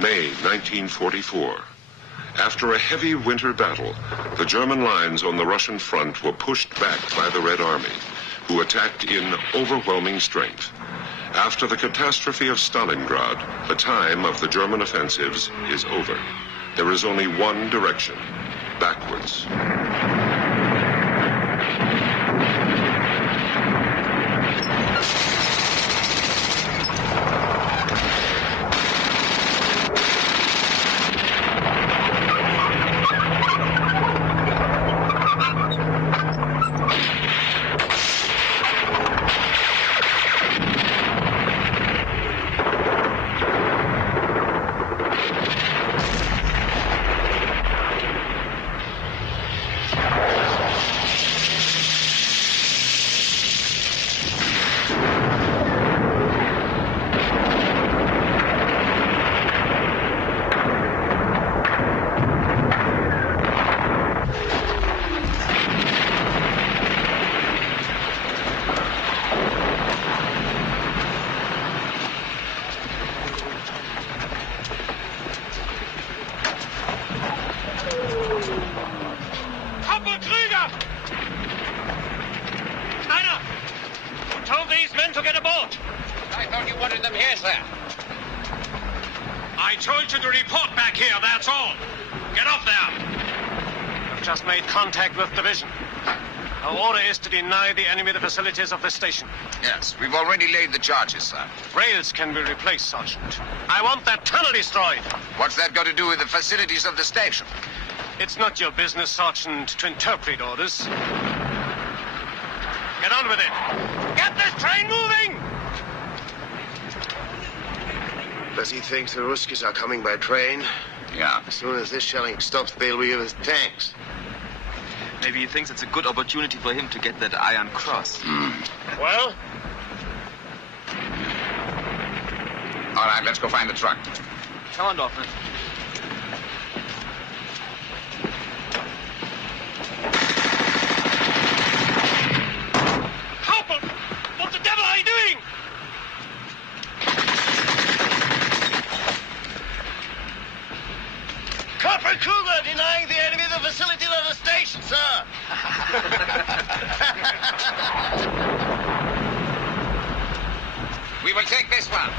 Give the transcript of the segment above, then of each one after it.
May 1944. After a heavy winter battle, the German lines on the Russian front were pushed back by the Red Army, who attacked in overwhelming strength. After the catastrophe of Stalingrad, the time of the German offensives is over. There is only one direction, backwards. I told you to report back here, that's all. Get off there. I've just made contact with division. Our order is to deny the enemy the facilities of the station. Yes, we've already laid the charges, sir. Rails can be replaced, Sergeant. I want that tunnel destroyed. What's that got to do with the facilities of the station? It's not your business, Sergeant, to interpret orders. Get on with it. Get this train moving! Does he think the Ruskies are coming by train? Yeah. As soon as this shelling stops, they'll be with tanks. Maybe he thinks it's a good opportunity for him to get that Iron Cross. Well? All right, let's go find the truck. Come on, Dorfman. Harper! What the devil are you doing? Corporal Kruger denying the enemy the facilities of the station, sir. We will take this one.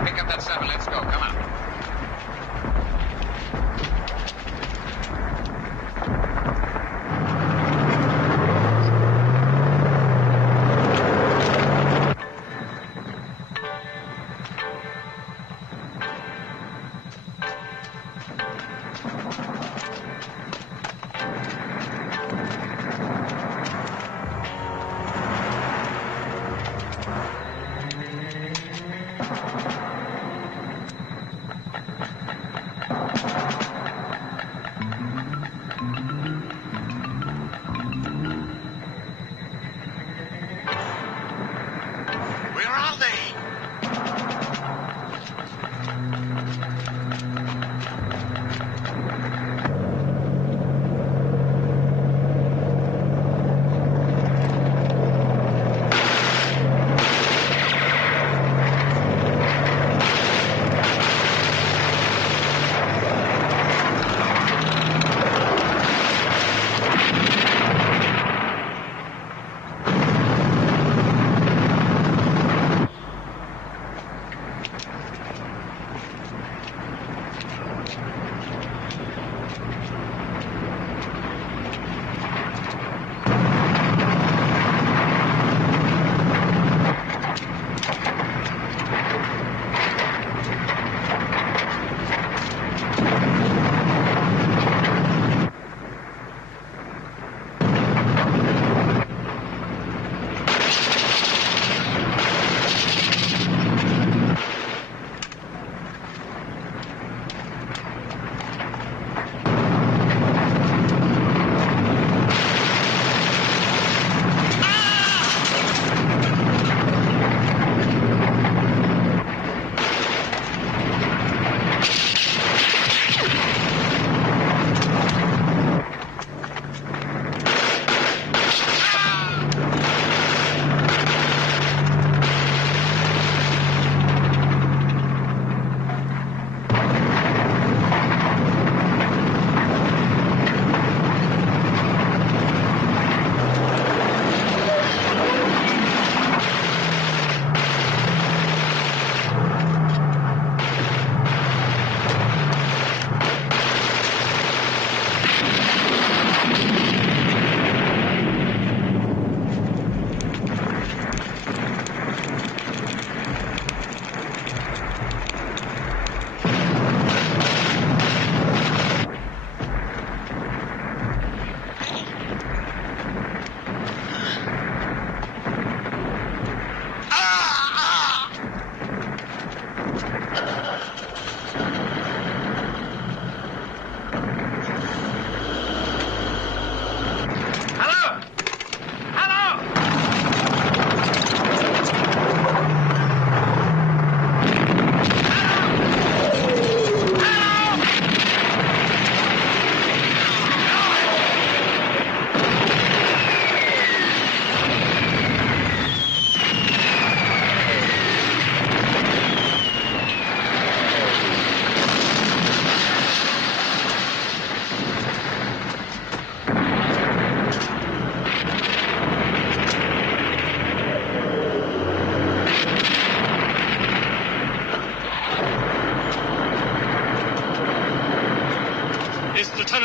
Pick up that 7. Let's go. Come on. are they?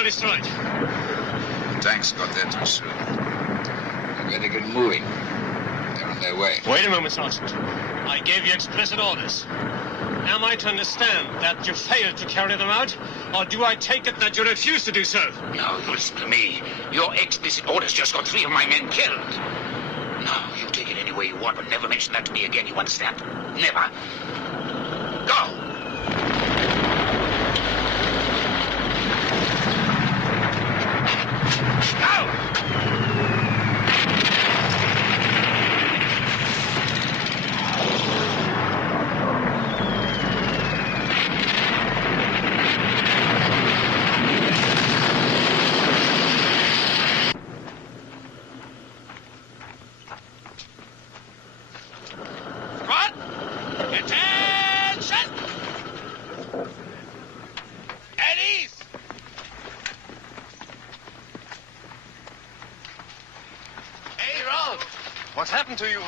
destroyed. Tanks got there too soon. They better get moving. They're on their way. Wait a moment, Sergeant. I gave you explicit orders. Am I to understand that you failed to carry them out, or do I take it that you refuse to do so? No, you listen to me. Your explicit orders just got 3 of my men killed. No, you take it any way you want, but never mention that to me again, you understand? Never. Go! What's happened to you?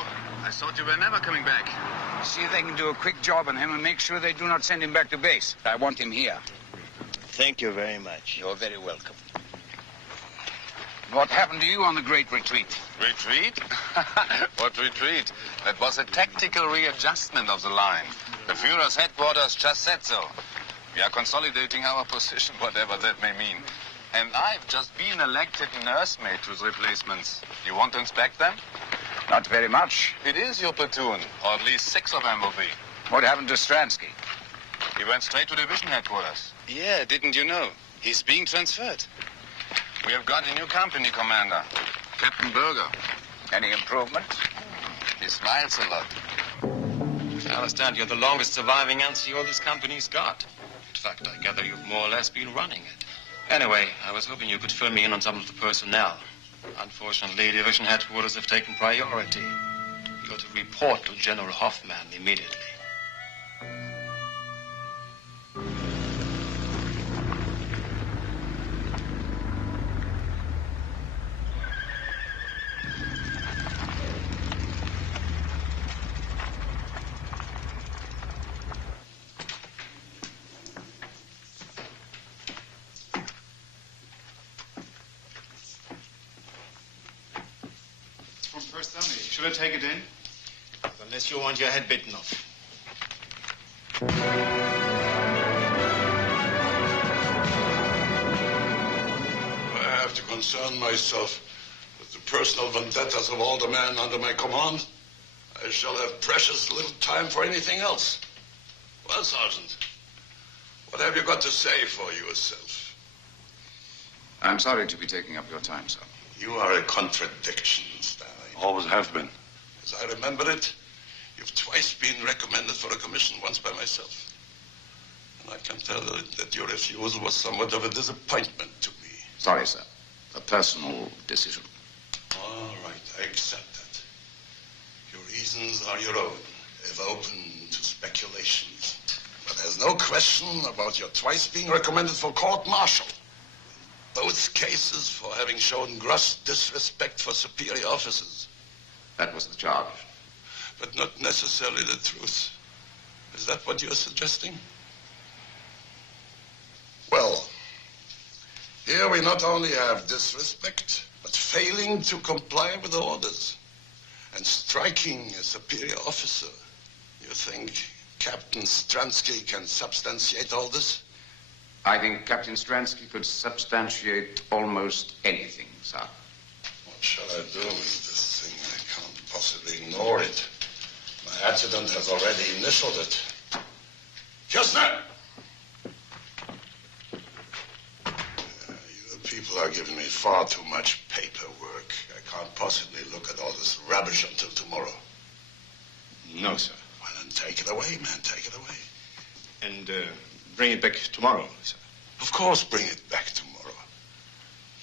I thought you were never coming back. See if they can do a quick job on him and make sure they do not send him back to base. I want him here. Thank you very much. You're very welcome. What happened to you on the Great Retreat? Retreat? What retreat? That was a tactical readjustment of the line. The Führer's headquarters just said so. We are consolidating our position, whatever that may mean. And I've just been elected nursemaid to the replacements. You want to inspect them? Not very much. It is your platoon, or at least 6 of them will be. What happened to Stransky? He went straight to division headquarters. Yeah, didn't you know? He's being transferred. We have got a new company commander, Captain Berger. Any improvement? He smiles a lot. I understand you're the longest surviving NCO this company's got. In fact, I gather you've more or less been running it. Anyway, I was hoping you could fill me in on some of the personnel. Unfortunately, division headquarters have taken priority. You're to report to General Hoffman immediately. Should I take it in? Unless you want your head bitten off. I have to concern myself with the personal vendettas of all the men under my command. I shall have precious little time for anything else. Well, Sergeant, what have you got to say for yourself? I'm sorry to be taking up your time, sir. You are a contradiction, Stanley. Always have been. As I remember it, you've twice been recommended for a commission, once by myself. And I can tell that your refusal was somewhat of a disappointment to me. Sorry, sir. A personal decision. All right, I accept that. Your reasons are your own, ever open to speculations. But there's no question about your twice being recommended for court-martial. Both cases for having shown gross disrespect for superior officers. That was the charge. But not necessarily the truth. Is that what you're suggesting? Well, here we not only have disrespect, but failing to comply with orders and striking a superior officer. You think Captain Stransky can substantiate all this? I think Captain Stransky could substantiate almost anything, sir. What shall I do with this thing? I can't possibly ignore it. My adjutant has already initialed it. Kistner! You people are giving me far too much paperwork. I can't possibly look at all this rubbish until tomorrow. No, sir. Well, then take it away, man. Take it away. And bring it back tomorrow, sir. Of course, bring it back tomorrow.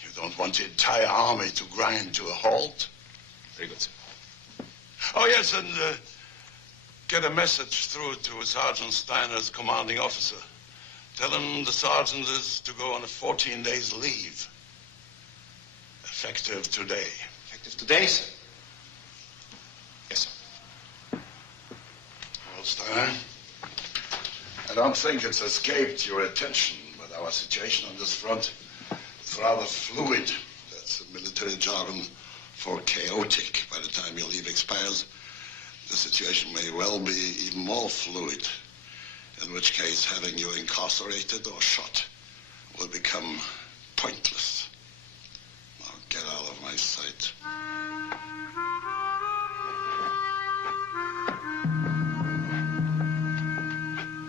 You don't want the entire army to grind to a halt? Very good, sir. Oh, yes, and get a message through to Sergeant Steiner's commanding officer. Tell him the sergeant is to go on a 14 days leave. Effective today. Effective today, sir? Yes, sir. Well, Steiner, I don't think it's escaped your attention, but our situation on this front is rather fluid. That's the military jargon for chaotic. By the time your leave expires, the situation may well be even more fluid, in which case having you incarcerated or shot will become pointless. Now get out of my sight.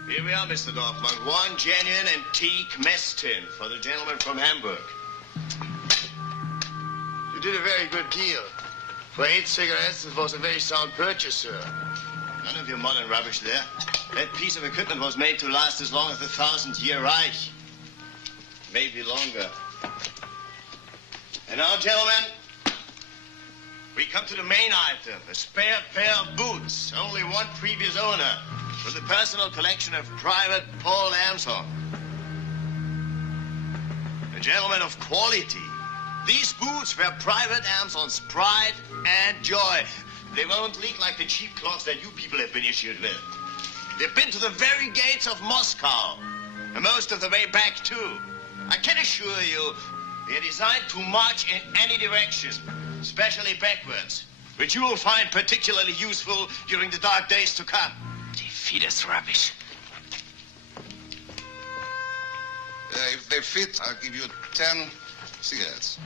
Here we are, Mr. Dorfman. One genuine antique mess tin for the gentleman from Hamburg. You did a very good deal. For 8 cigarettes, it was a very sound purchase, sir. None of your modern rubbish there. That piece of equipment was made to last as long as the 1,000-year Reich. Maybe longer. And now, gentlemen, we come to the main item, a spare pair of boots. Only one previous owner. With the personal collection of Private Paul Armstrong. A gentleman of quality. These boots were Private Armstrong's pride and joy. They won't leak like the cheap cloths that you people have been issued with. They've been to the very gates of Moscow. And most of the way back, too. I can assure you, they're designed to march in any direction, especially backwards, which you will find particularly useful during the dark days to come. Feed us rubbish. If they fit, I'll give you 10 cigarettes.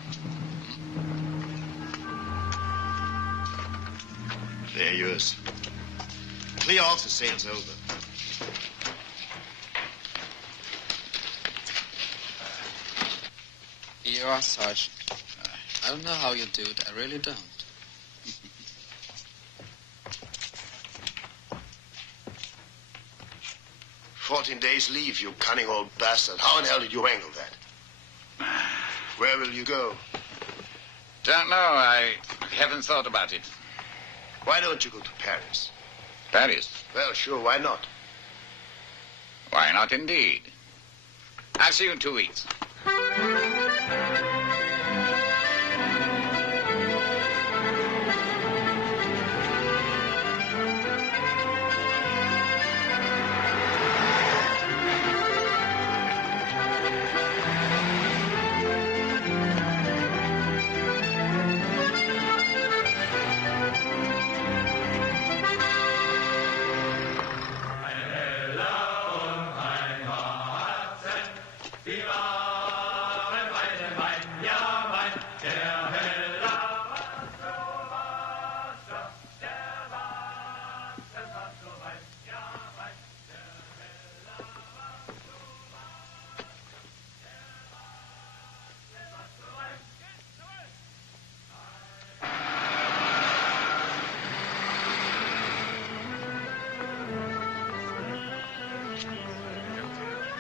They're yours. Clear off, the sale's over. You are, Sergeant. I don't know how you do it. I really don't. 14 days leave, you cunning old bastard. How in hell did you wrangle that? Where will you go? Don't know. I haven't thought about it. Why don't you go to Paris? Paris? Well, sure, why not? Why not, indeed? I'll see you in 2 weeks.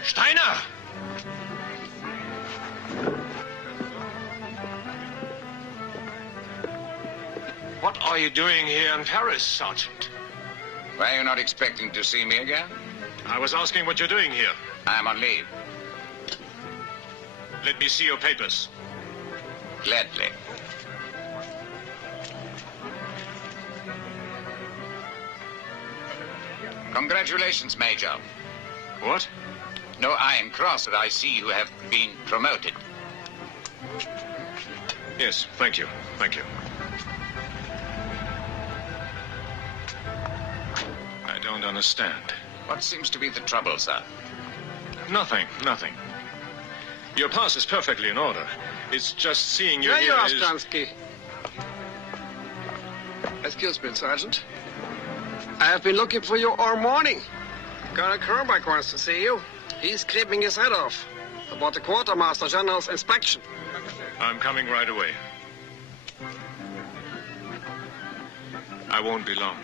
Steiner! What are you doing here in Paris, Sergeant? Were you not expecting to see me again? I was asking what you're doing here. I'm on leave. Let me see your papers. Gladly. Congratulations, Major. What? No Iron Cross that I see you have been promoted. Yes, thank you. Thank you. I don't understand. What seems to be the trouble, sir? Nothing, nothing. Your pass is perfectly in order. It's just seeing you There here you are, is... Stransky. Excuse me, Sergeant. I have been looking for you all morning. Colonel Kerbeck wants to see you. He's creeping his head off about the Quartermaster General's inspection. I'm coming right away. I won't be long.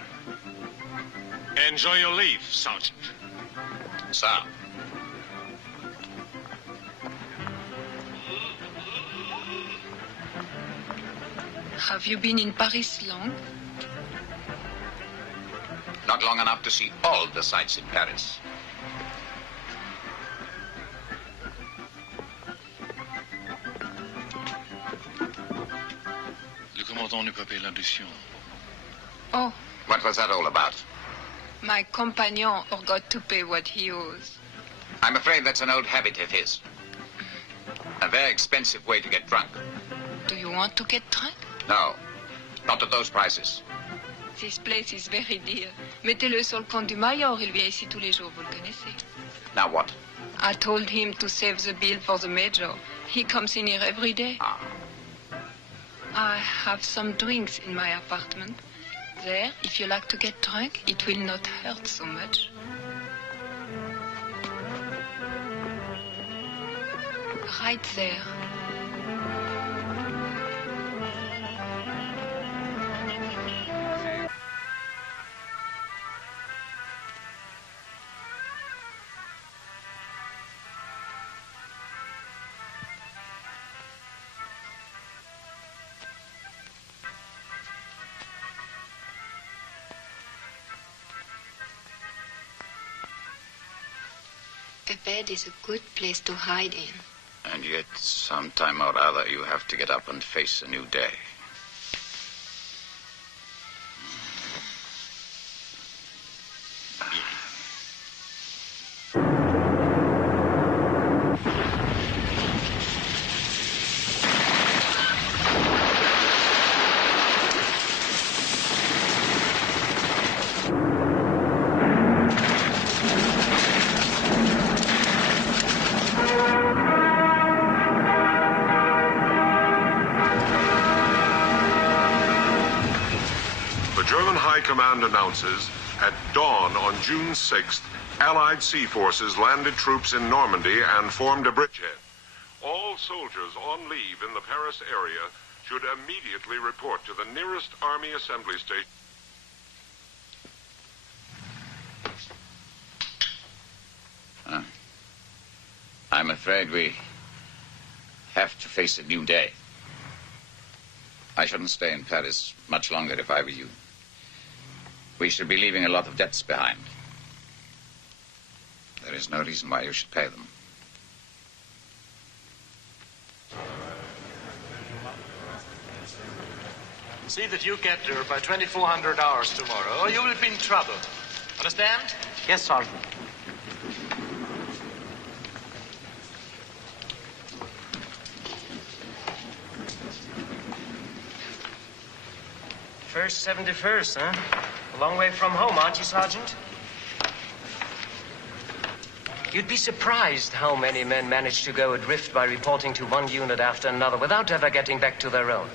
Enjoy your leave, Sergeant. Sir. Have you been in Paris long? Not long enough to see all the sights in Paris. Le commandant ne peut payer l'addition. Oh, What was that all about? my compagnon forgot to pay what he owes. I'm afraid that's an old habit of his. A very expensive way to get drunk. Do you want to get drunk? No, not at those prices. This place is very dear. Mettez-le sur le compte du Major, il vient ici tous les jours, vous le connaissez. Now what? I told him to save the bill for the Major. He comes in here every day. Ah. I have some drinks in my apartment. There, if you like to get drunk, it will not hurt so much. Right there. A bed is a good place to hide in. And yet, sometime or other, you have to get up and face a new day. Command announces, at dawn on June 6th, Allied sea forces landed troops in Normandy and formed a bridgehead. All soldiers on leave in the Paris area should immediately report to the nearest Army assembly station. I'm afraid we have to face a new day. I shouldn't stay in Paris much longer if I were you. We should be leaving a lot of debts behind. There is no reason why you should pay them. See that you get there by 2400 hours tomorrow, or you will be in trouble. Understand? Yes, Sergeant. First 71st, huh? A long way from home, aren't you, Sergeant? You'd be surprised how many men manage to go adrift by reporting to one unit after another without ever getting back to their own.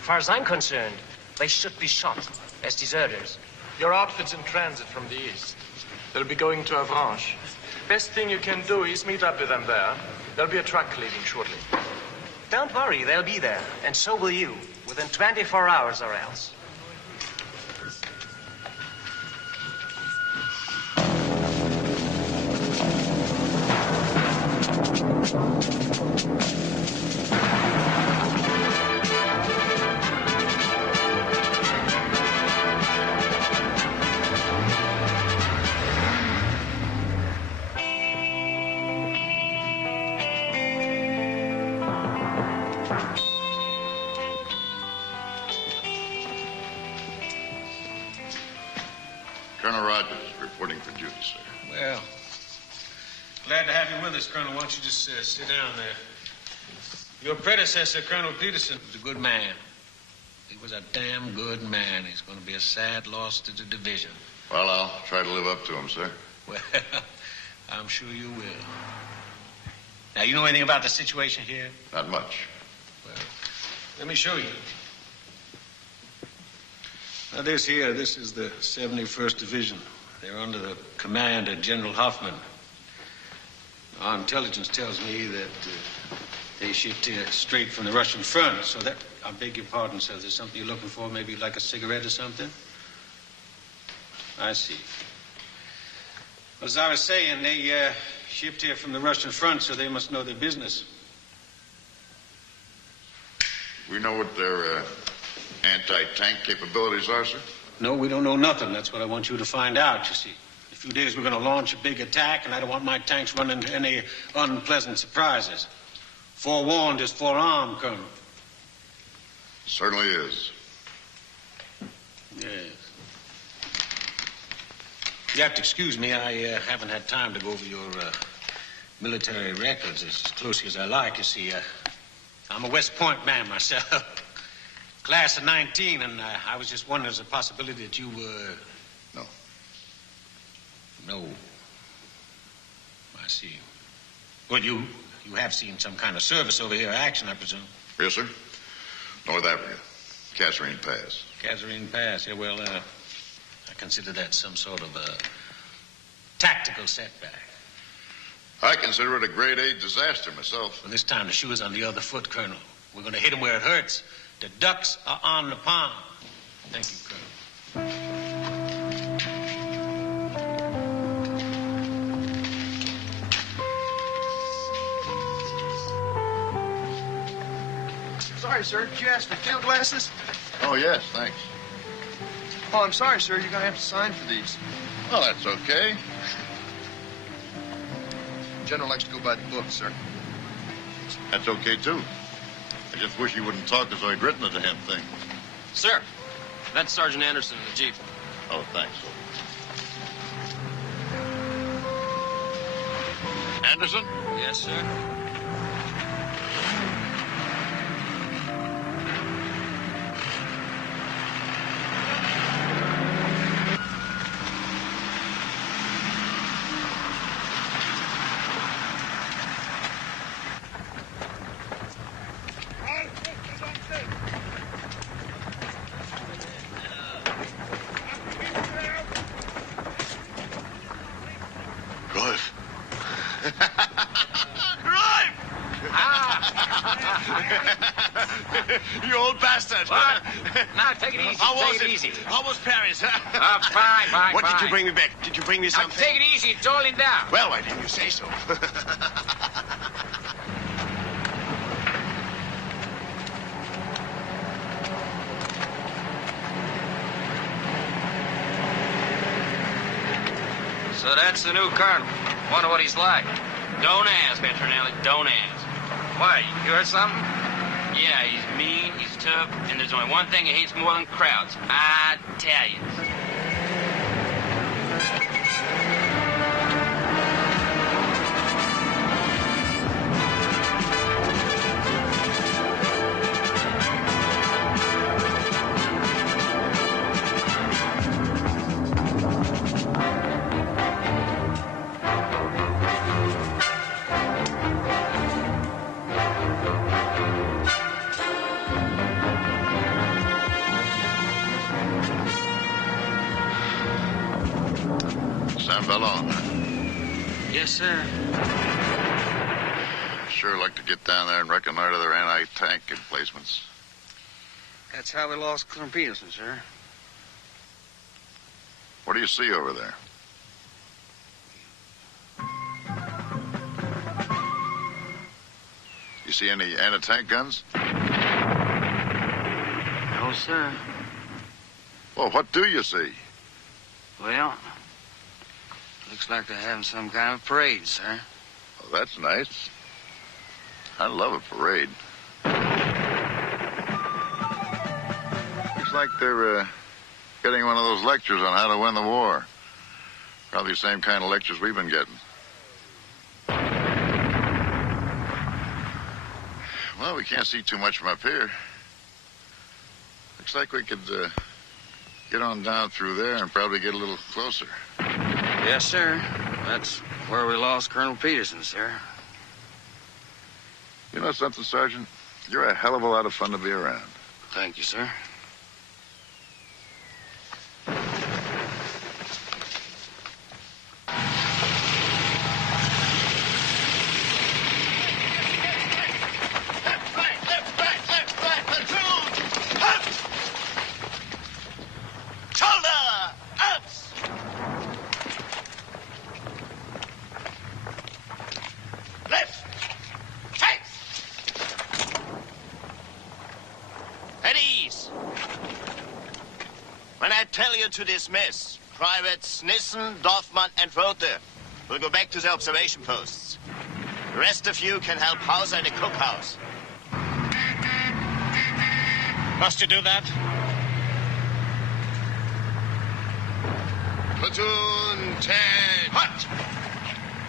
As far as I'm concerned, they should be shot as deserters. Your outfit's in transit from the east. They'll be going to Avranches. Best thing you can do is meet up with them there. There'll be a truck leaving shortly. Don't worry, they'll be there. And so will you, within 24 hours or else. Colonel Rogers, reporting for duty, sir. Well, glad to have you with us, Colonel. Why don't you just sit down there? Your predecessor, Colonel Peterson, was a good man. He was a damn good man. He's going to be a sad loss to the division. Well, I'll try to live up to him, sir. Well, I'm sure you will. Now, you know anything about the situation here? Not much. Well, let me show you. Now, this is the 71st Division. They're under the command of General Hoffman. Our intelligence tells me that they shipped here straight from the Russian front, so that, I beg your pardon, sir, there's something you're looking for, maybe like a cigarette or something? I see. Well, as I was saying, they shipped here from the Russian front, so they must know their business. We know what their anti-tank capabilities are, sir? No, we don't know nothing. That's what I want you to find out, you see. In a few days, we're going to launch a big attack, and I don't want my tanks running into any unpleasant surprises. Forewarned is forearmed, Colonel. Certainly is. Yes. You have to excuse me. I haven't had time to go over your military records as closely as I like. You see, I'm a West Point man myself. Class of 19, and I was just wondering, there's a possibility that you were... No. No. I see. Well, you have seen some kind of service over here, action, I presume. Yes, sir. North Africa. Kasserine Pass. Kasserine Pass. Yeah, well, I consider that some sort of a tactical setback. I consider it a grade A disaster myself. Well, this time the shoe is on the other foot, Colonel. We're going to hit him where it hurts. The ducks are on the pond. Thank you, Colonel. Sorry, sir. Did you ask for field glasses? Oh, yes, thanks. Oh, I'm sorry, sir. You're going to have to sign for these. Well, that's okay. General likes to go by the book, sir. That's okay, too. I just wish he wouldn't talk as though he'd written the damn thing. Sir, that's Sergeant Anderson in the Jeep. Oh, thanks. Anderson? Yes, sir. You old bastard. What? Now, take it easy. How was take it it? easy. How was Paris? Fine. What did you bring me back? Did you bring me something? Now, take it easy. It's all in down. Well, why didn't you say so? So that's the new colonel. Wonder what he's like. Don't ask, Petronelli. Don't ask. Why, you heard something? Yeah, he's mean, he's tough, and there's only one thing he hates more than crowds. Italians. Yes, sir. Sure like to get down there and reconnoiter their anti-tank emplacements. That's how we lost Colonel Peterson, sir. What do you see over there? You see any anti-tank guns? No, sir. Well, what do you see? Well, looks like they're having some kind of parade, sir. Oh, that's nice. I love a parade. Looks like they're getting one of those lectures on how to win the war. Probably the same kind of lectures we've been getting. Well, we can't see too much from up here. Looks like we could get on down through there and probably get a little closer. Yes, sir. That's where we lost Colonel Peterson, sir. You know something, Sergeant? You're a hell of a lot of fun to be around. Thank you, sir. To dismiss. Privates Nissen, Dorfman, and Rothe will go back to their observation posts. The rest of you can help Hauser in the cookhouse. Must you do that? Platoon 10. Hot!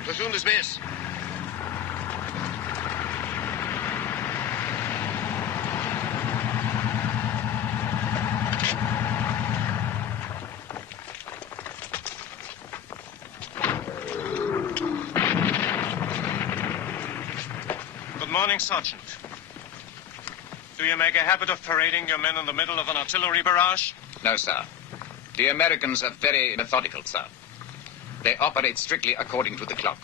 Platoon dismiss. Good morning, Sergeant. Do you make a habit of parading your men in the middle of an artillery barrage? No, sir. The Americans are very methodical, sir. They operate strictly according to the clock.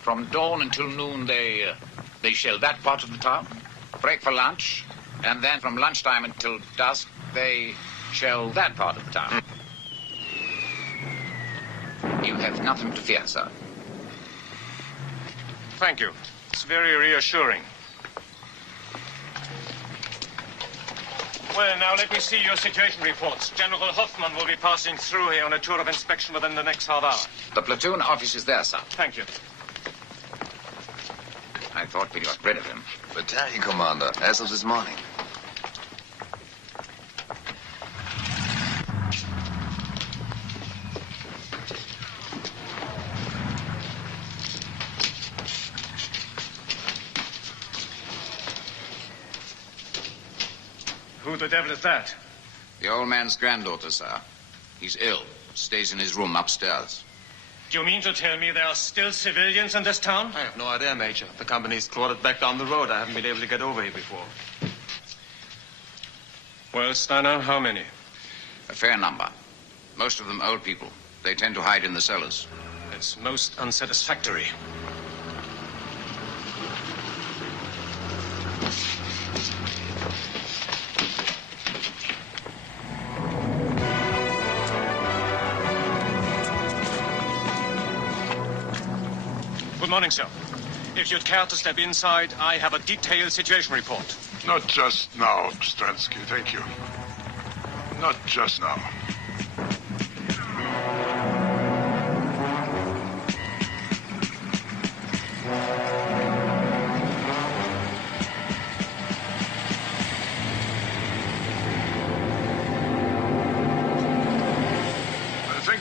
From dawn until noon, they shell that part of the town, break for lunch, and then from lunchtime until dusk, they shell that part of the town. You have nothing to fear, sir. Thank you. It's very reassuring. Well, now let me see your situation reports. General Hoffman will be passing through here on a tour of inspection within the next half hour. The platoon office is there, sir. Thank you. I thought we got rid of him. Battalion commander, as of this morning. Who the devil is that? The old man's granddaughter, sir. He's ill. Stays in his room upstairs. Do you mean to tell me there are still civilians in this town? I have no idea, Major. The company's quartered back down the road. I haven't been able to get over here before. Well, Steiner, how many? A fair number. Most of them old people. They tend to hide in the cellars. It's most unsatisfactory. Good morning, sir. If you'd care to step inside, I have a detailed situation report. Not just now, Stransky, thank you. Not just now.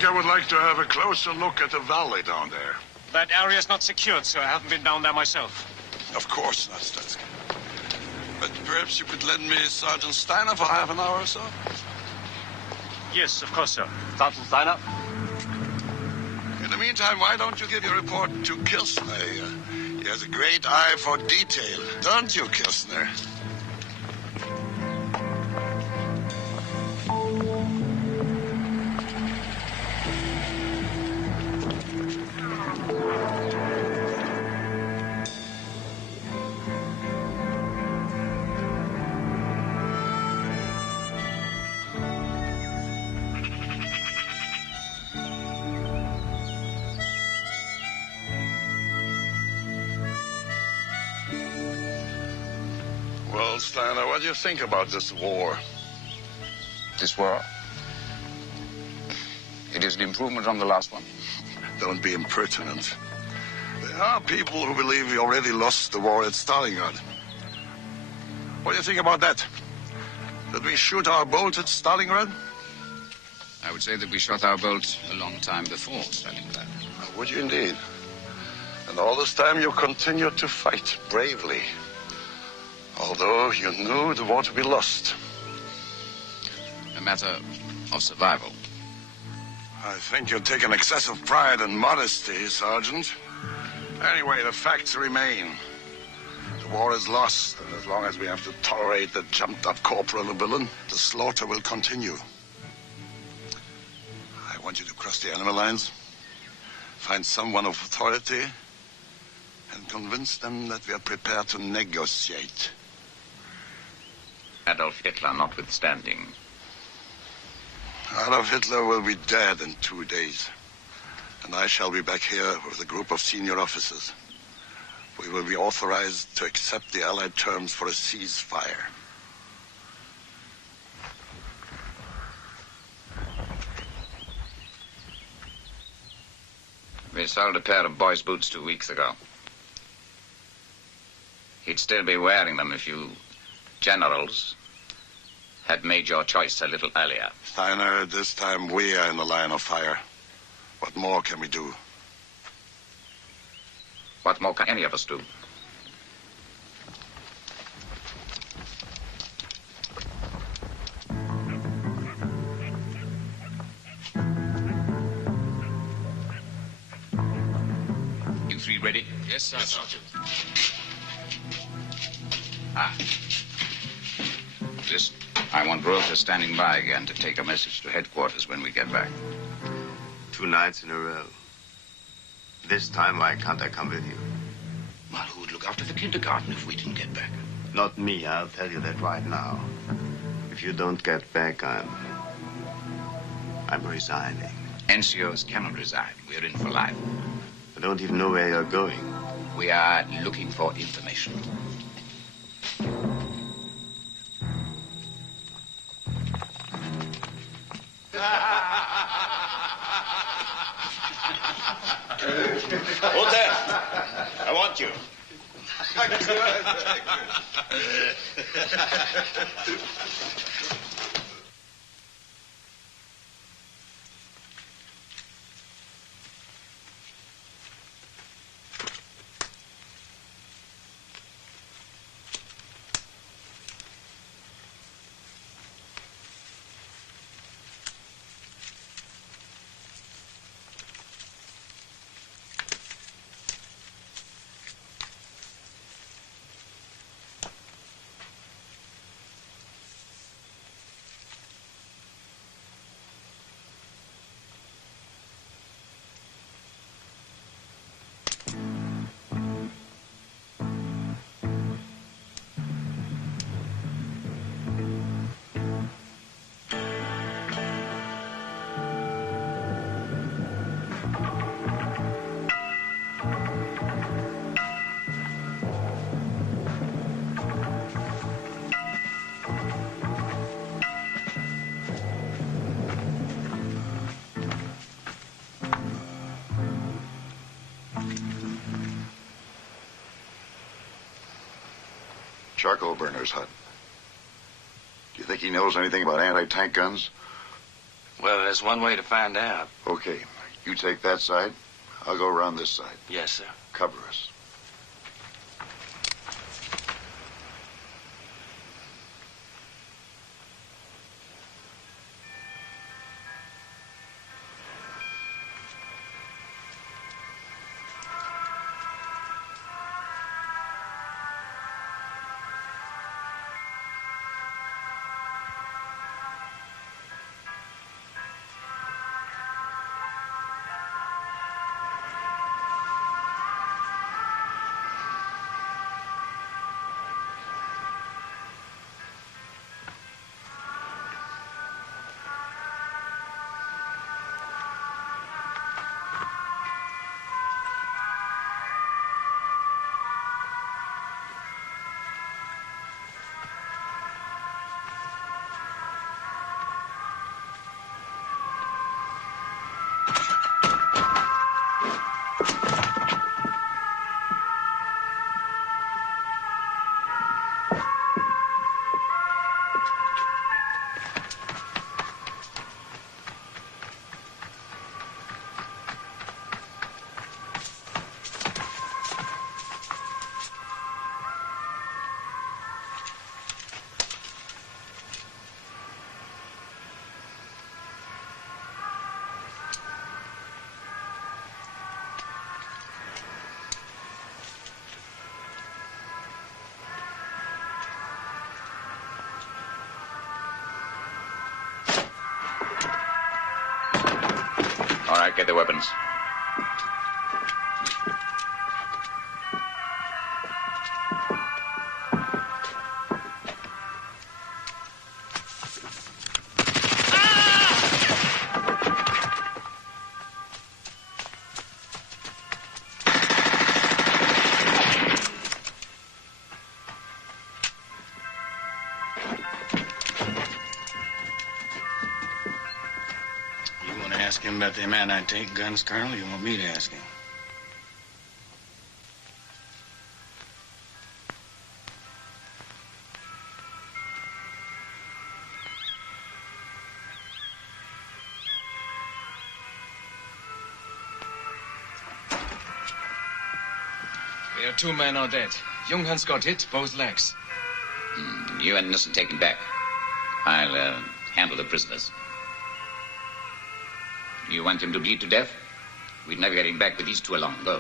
think I would like to have a closer look at the valley down there. That area is not secured, sir. I haven't been down there myself. Of course not, Statsky. But perhaps you could lend me Sergeant Steiner for half an hour or so? Yes, of course, sir. Sergeant Steiner? In the meantime, why don't you give your report to Kirstner? He has a great eye for detail, don't you, Kirstner? Well, Steiner, what do you think about this war? This war? It is an improvement from the last one. Don't be impertinent. There are people who believe we already lost the war at Stalingrad. What do you think about that? Did we shoot our bolt at Stalingrad? I would say that we shot our bolt a long time before Stalingrad. Would you indeed? And all this time you continued to fight bravely. Although you knew the war to be lost. A matter of survival. I think you take an excessive pride and modesty, Sergeant. Anyway, the facts remain. The war is lost, and as long as we have to tolerate the jumped-up corporal and villain, the slaughter will continue. I want you to cross the enemy lines, find someone of authority, and convince them that we are prepared to negotiate. Adolf Hitler notwithstanding. Adolf Hitler will be dead in 2 days. And I shall be back here with a group of senior officers. We will be authorized to accept the Allied terms for a ceasefire. We sold a pair of boys' boots 2 weeks ago. He'd still be wearing them if you generals had made your choice a little earlier. Steiner, this time we are in the line of fire. What more can we do? What more can any of us do? You three ready? Yes, sir. Yes, Sergeant. Listen, I want Rother standing by again to take a message to headquarters when we get back. 2 nights in a row. This time, why can't I come with you? Well, who would look after the kindergarten if we didn't get back? Not me, I'll tell you that right now. If you don't get back, I'm resigning. NCOs cannot resign. We're in for life. I don't even know where you're going. We are looking for information. Hold there. I want you. Charcoal burner's hut. Do you think he knows anything about anti-tank guns? Well, there's one way to find out. Okay. You take that side. I'll go around this side. Yes, sir. Cover us. All right, get the weapons. Ask him about the amount I take guns, Colonel? You want me to ask him? There are 2 men on dead. Junghans got hit, both legs. You and Nissen taken back. I'll handle the prisoners. You want him to bleed to death? We'd never get him back with these 2 along. Go.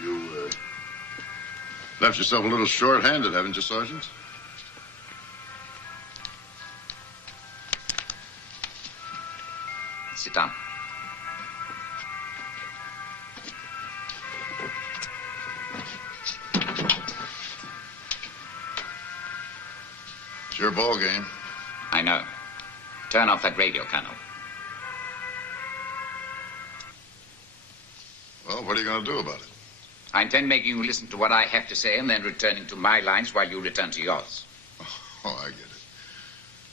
You left yourself a little short-handed, haven't you, Sergeant? Sit down. It's your ball game. I know. Turn off that radio, Colonel. Well, what are you going to do about it? I intend making you listen to what I have to say and then returning to my lines while you return to yours. Oh, I get it.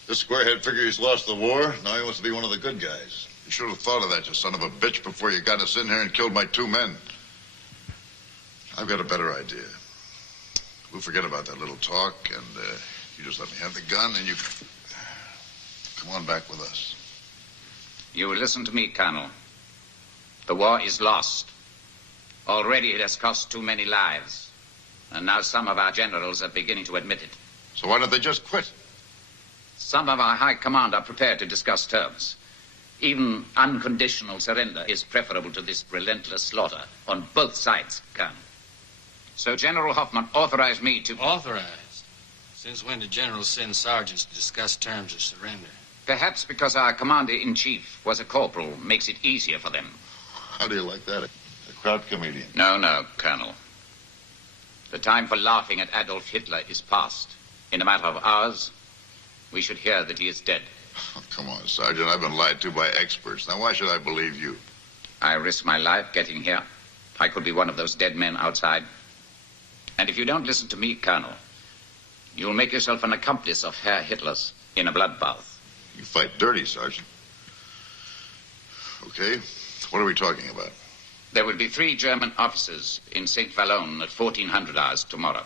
This squarehead figure he's lost the war. Now he wants to be one of the good guys. You should have thought of that, you son of a bitch, before you got us in here and killed my 2 men. I've got a better idea. We'll forget about that little talk, and you just let me have the gun, and you come on back with us. You listen to me, Colonel. The war is lost. Already it has cost too many lives. And now some of our generals are beginning to admit it. So why don't they just quit? Some of our high command are prepared to discuss terms. Even unconditional surrender is preferable to this relentless slaughter on both sides, Colonel. So General Hoffman authorized me to... Authorized? Since when did generals send sergeants to discuss terms of surrender? Perhaps because our commander-in-chief was a corporal makes it easier for them. How do you like that? A crowd comedian? No, Colonel. The time for laughing at Adolf Hitler is past. In a matter of hours, we should hear that he is dead. Oh, come on, Sergeant. I've been lied to by experts. Now, why should I believe you? I risked my life getting here. I could be one of those dead men outside. And if you don't listen to me, Colonel, you'll make yourself an accomplice of Herr Hitler's in a bloodbath. You fight dirty, Sergeant. Okay, what are we talking about? There will be 3 German officers in St. Vallon at 1400 hours tomorrow.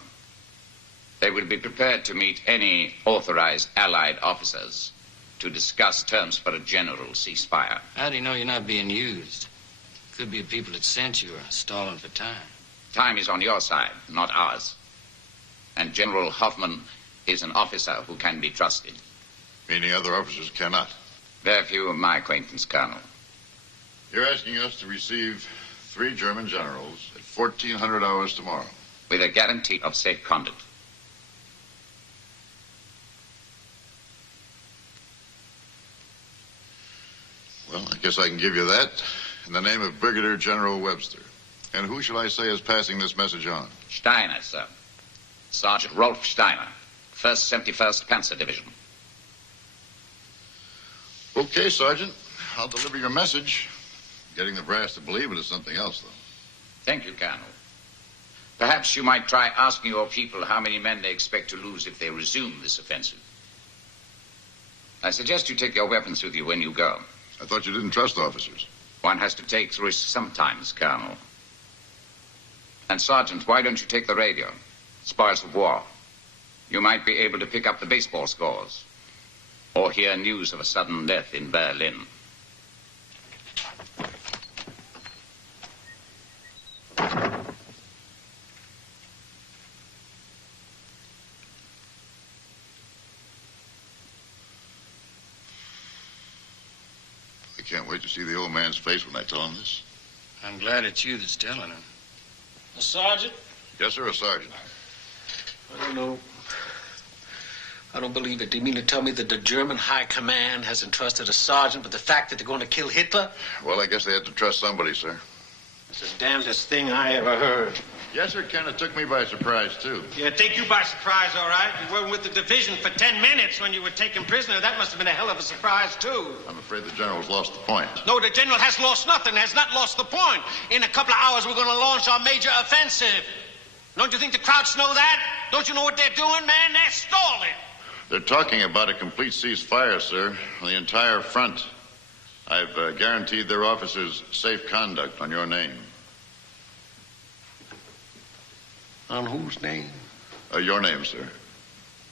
They will be prepared to meet any authorized Allied officers to discuss terms for a general ceasefire. How do you know you're not being used? Could be people that sent you are stalling for time. Time is on your side, not ours. And General Hoffman is an officer who can be trusted. Meaning other officers cannot? Very few of my acquaintance, Colonel. You're asking us to receive 3 German generals at 1400 hours tomorrow. With a guarantee of safe conduct. Well, I guess I can give you that in the name of Brigadier General Webster. And who shall I say is passing this message on? Steiner, sir. Sergeant Rolf Steiner, 1st 71st Panzer Division. Okay, Sergeant. I'll deliver your message. Getting the brass to believe it is something else, though. Thank you, Colonel. Perhaps you might try asking your people how many men they expect to lose if they resume this offensive. I suggest you take your weapons with you when you go. I thought you didn't trust officers. One has to take risks sometimes, Colonel. And, Sergeant, why don't you take the radio? Spoils of war. You might be able to pick up the baseball scores. Or hear news of a sudden death in Berlin. I can't wait to see the old man's face when I tell him this. I'm glad it's you that's telling him. A sergeant? Yes, sir, a sergeant. I don't know. I don't believe it. Do you mean to tell me that the German High Command has entrusted a sergeant with the fact that they're going to kill Hitler? Well, I guess they had to trust somebody, sir. It's the damnedest thing I ever heard. Yes, sir, it kind of took me by surprise, too. Yeah, take you by surprise, all right. You weren't with the division for 10 minutes when you were taken prisoner. That must have been a hell of a surprise, too. I'm afraid the general's lost the point. No, the general has lost nothing, has not lost the point. In a couple of hours, we're going to launch our major offensive. Don't you think the Krauts know that? Don't you know what they're doing, man? They're stalling. They're talking about a complete ceasefire, sir, on the entire front. I've guaranteed their officers safe conduct on your name. On whose name? Your name, sir.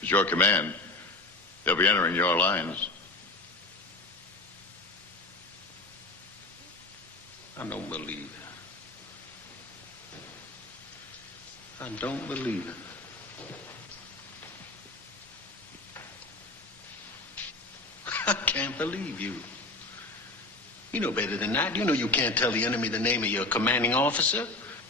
It's your command. They'll be entering your lines. I don't believe it. I don't believe it. I can't believe you. You know better than that. You know you can't tell the enemy the name of your commanding officer.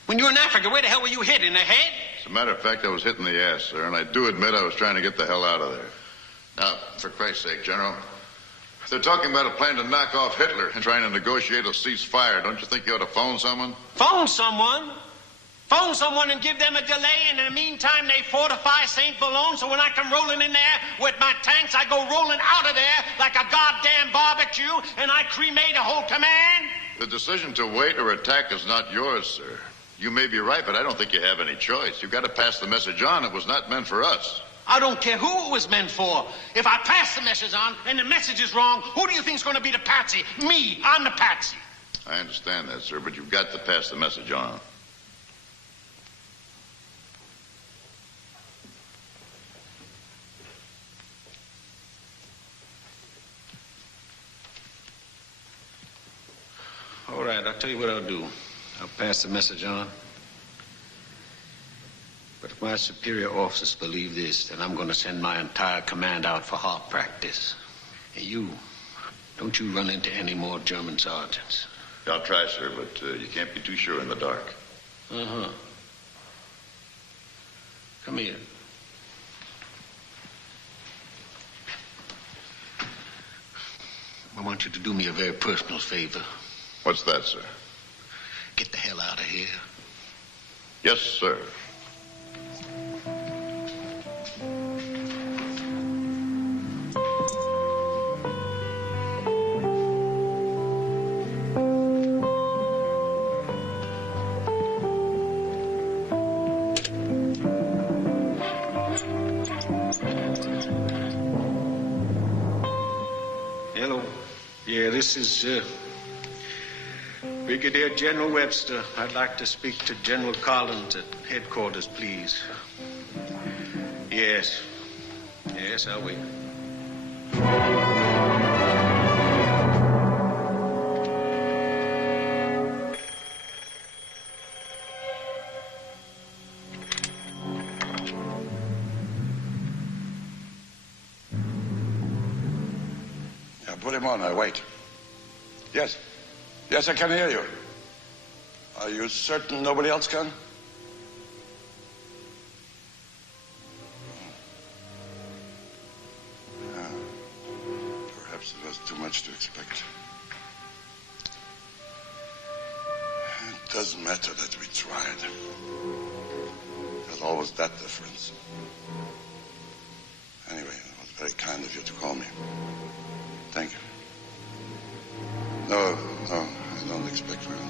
When you were in Africa, where the hell were you hit? In the head? As a matter of fact, I was hit in the ass, sir, and I do admit I was trying to get the hell out of there. Now, for Christ's sake, General, they're talking about a plan to knock off Hitler and trying to negotiate a ceasefire. Don't you think you ought to phone someone? Phone someone? Phone someone and give them a delay, and in the meantime, they fortify St. Boulogne, so when I come rolling in there with my tanks, I go rolling out of there like a goddamn barbecue, and I cremate a whole command? The decision to wait or attack is not yours, sir. You may be right, but I don't think you have any choice. You've got to pass the message on. It was not meant for us. I don't care who it was meant for. If I pass the message on and the message is wrong, who do you think's going to be the patsy? Me. I'm the patsy. I understand that, sir, but you've got to pass the message on. All right, I'll tell you what I'll do. I'll pass the message on. But if my superior officers believe this, then I'm going to send my entire command out for hard practice. And you, don't you run into any more German sergeants. I'll try, sir, but you can't be too sure in the dark. Uh-huh. Come here. I want you to do me a very personal favor. What's that, sir? Get the hell out of here. Yes, sir. Hello. Yeah, this is, Brigadier General Webster. I'd like to speak to General Collins at headquarters, please. Yes. Yes, I'll wait. Yeah, put him on. I wait. Yes. Yes, I can hear you. Are you certain nobody else can? Perhaps it was too much to expect. It doesn't matter that we tried. There's always that difference. Anyway, it was very kind of you to call me. Thank you. No, I don't expect we will.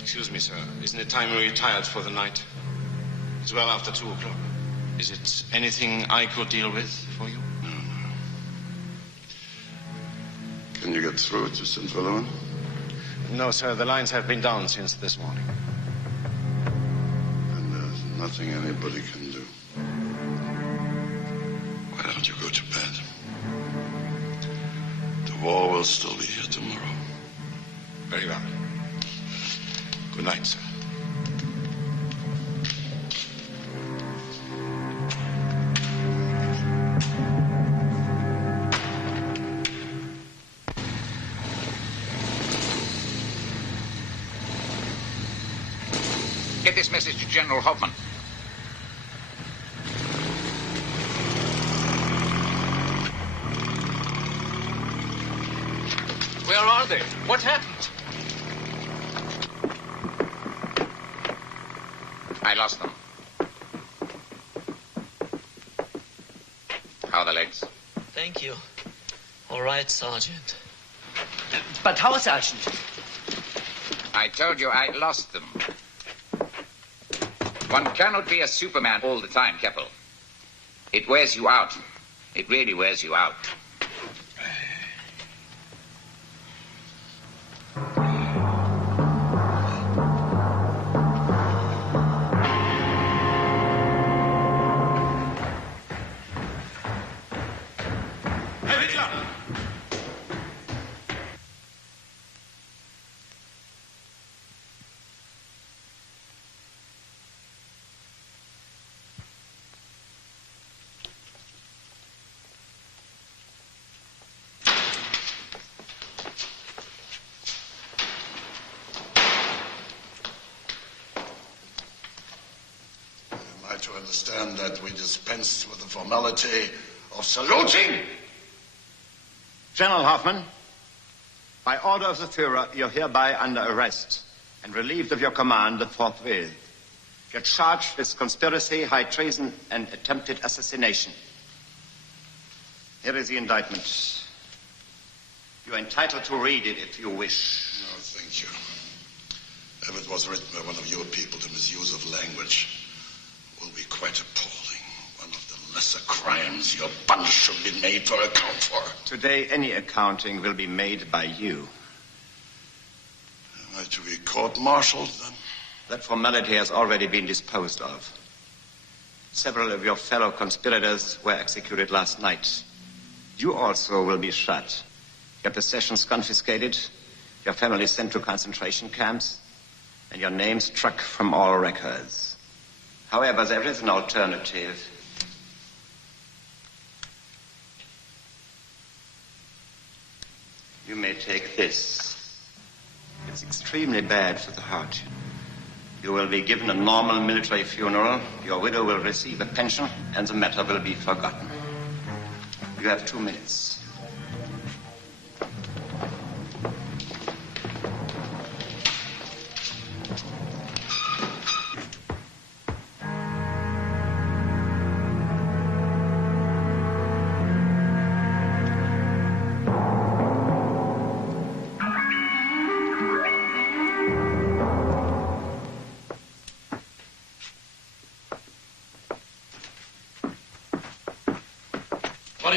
Excuse me, sir. Isn't it time we retired for the night? It's well after 2 o'clock. Is it anything I could deal with for you? No. Can you get through to St. Valois? No, sir. The lines have been down since this morning. And there's nothing anybody can do. Why don't you go to bed? The war will still be here tomorrow. Very well. Good night, sir. Get this message to General Hoffman. Where are they? What happened? I lost them. How are the legs? Thank you. All right, Sergeant. But how, Sergeant? I told you I lost them. One cannot be a Superman all the time, Keppel. It wears you out. It really wears you out. To understand that we dispense with the formality of saluting? General Hoffman, by order of the Führer, you're hereby under arrest and relieved of your command forthwith. You're charged with conspiracy, high treason, and attempted assassination. Here is the indictment. You're entitled to read it if you wish. No, thank you. If it was written by one of your people, the misuse of language will be quite appalling. One of the lesser crimes your bunch should be made to account for. Today, any accounting will be made by you. Am I to be court-martialed, then? That formality has already been disposed of. Several of your fellow conspirators were executed last night. You also will be shot. Your possessions confiscated, your family sent to concentration camps, and your name struck from all records. However, there is an alternative. You may take this. It's extremely bad for the heart. You will be given a normal military funeral, your widow will receive a pension, and the matter will be forgotten. You have 2 minutes.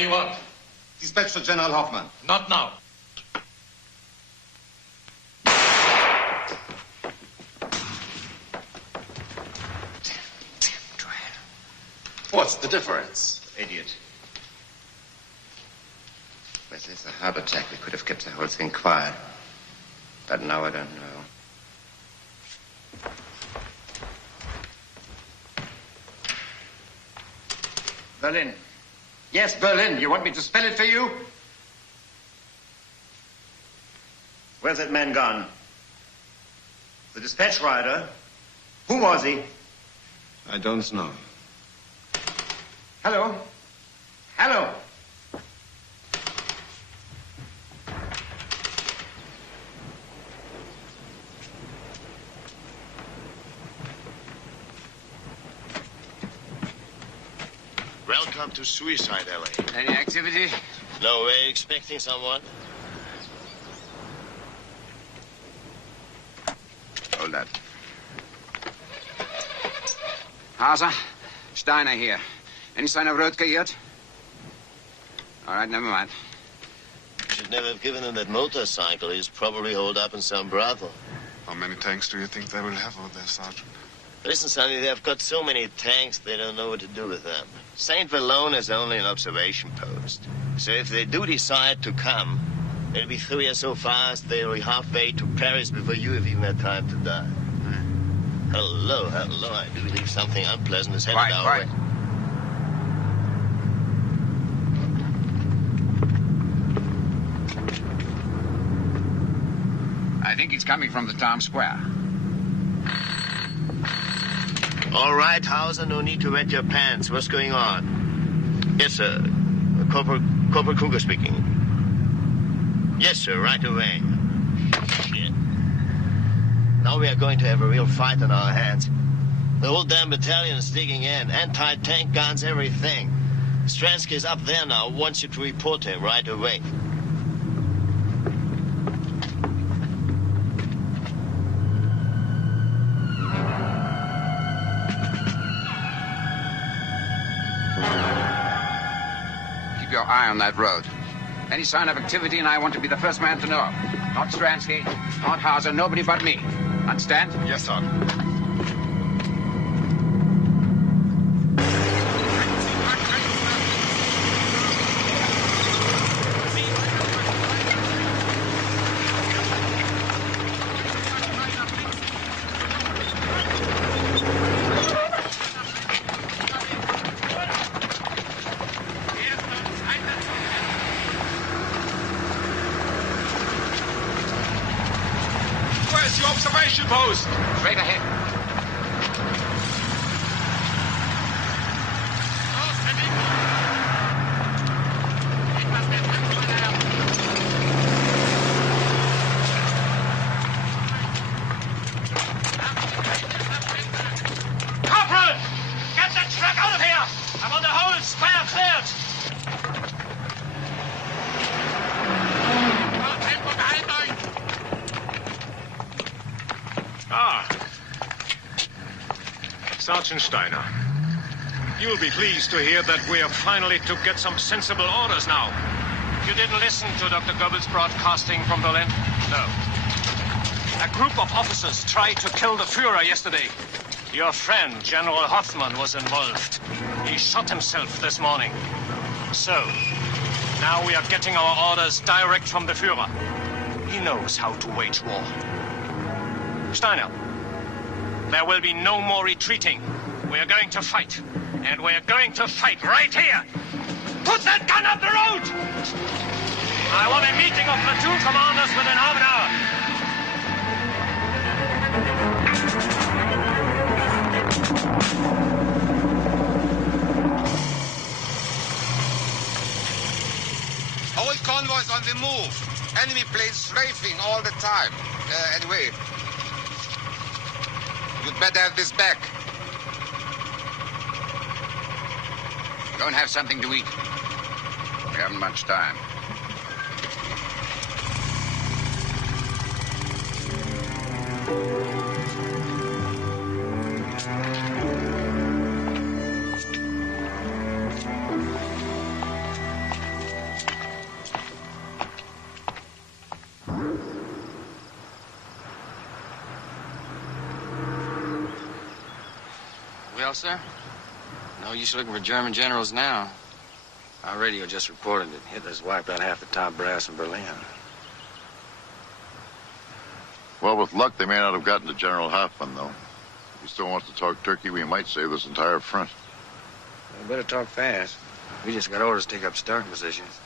do you want? Dispatch to General Hoffman. Not now. What's the difference, idiot? Well, it's a heart attack. We could have kept the whole thing quiet. But now I don't know. Berlin. Yes, Berlin. You want me to spell it for you? Where's that man gone? The dispatch rider? Who was he? I don't know. Hello? Hello? Welcome to Suicide Alley. Any activity? No, we're expecting someone. Hold that. Hauser, Steiner here. Any sign of Rödke yet? All right, never mind. Should never have given him that motorcycle. He's probably holed up in some brothel. How many tanks do you think they will have over there, Sergeant? Listen, Sonny, they've got so many tanks, they don't know what to do with them. St. Vallone is only an observation post. So if they do decide to come, they'll be through here so fast they'll be halfway to Paris before you have even had time to die. Hello, hello. I do believe something unpleasant is headed our way. I think it's coming from the town square. All right, Hauser, no need to wet your pants. What's going on? Yes, sir. Corporal Kruger speaking. Yes, sir, right away. Shit. Now we are going to have a real fight on our hands. The whole damn battalion is digging in. Anti-tank guns, everything. Stransky is up there now. Wants you to report him right away. Keep your eye on that road. Any sign of activity, and I want to be the first man to know. Not Stransky, not Hauser, nobody but me. Understand? Yes, sir. Where's the observation post? Straight ahead. Corporal! Get that truck out of here! I want the whole square cleared! Ah. Sergeant Steiner. You'll be pleased to hear that we are finally to get some sensible orders now. You didn't listen to Dr. Goebbels' broadcasting from Berlin? No. A group of officers tried to kill the Führer yesterday. Your friend, General Hoffman, was involved. He shot himself this morning. So, now we are getting our orders direct from the Führer. He knows how to wage war. Steiner, there will be no more retreating. We are going to fight. And we are going to fight right here. Put that gun up the road! I want a meeting of platoon commanders within half an hour. Whole convoys on the move. Enemy planes strafing all the time. Anyway, you'd better have this back. Go and have something to eat. We haven't much time. Well, sir, no use looking for German generals now. Our radio just reported that Hitler's wiped out half the top brass in Berlin. Well, with luck, they may not have gotten to General Hoffman, though. If he still wants to talk turkey, we might save this entire front. We better talk fast. We just got orders to take up starting positions.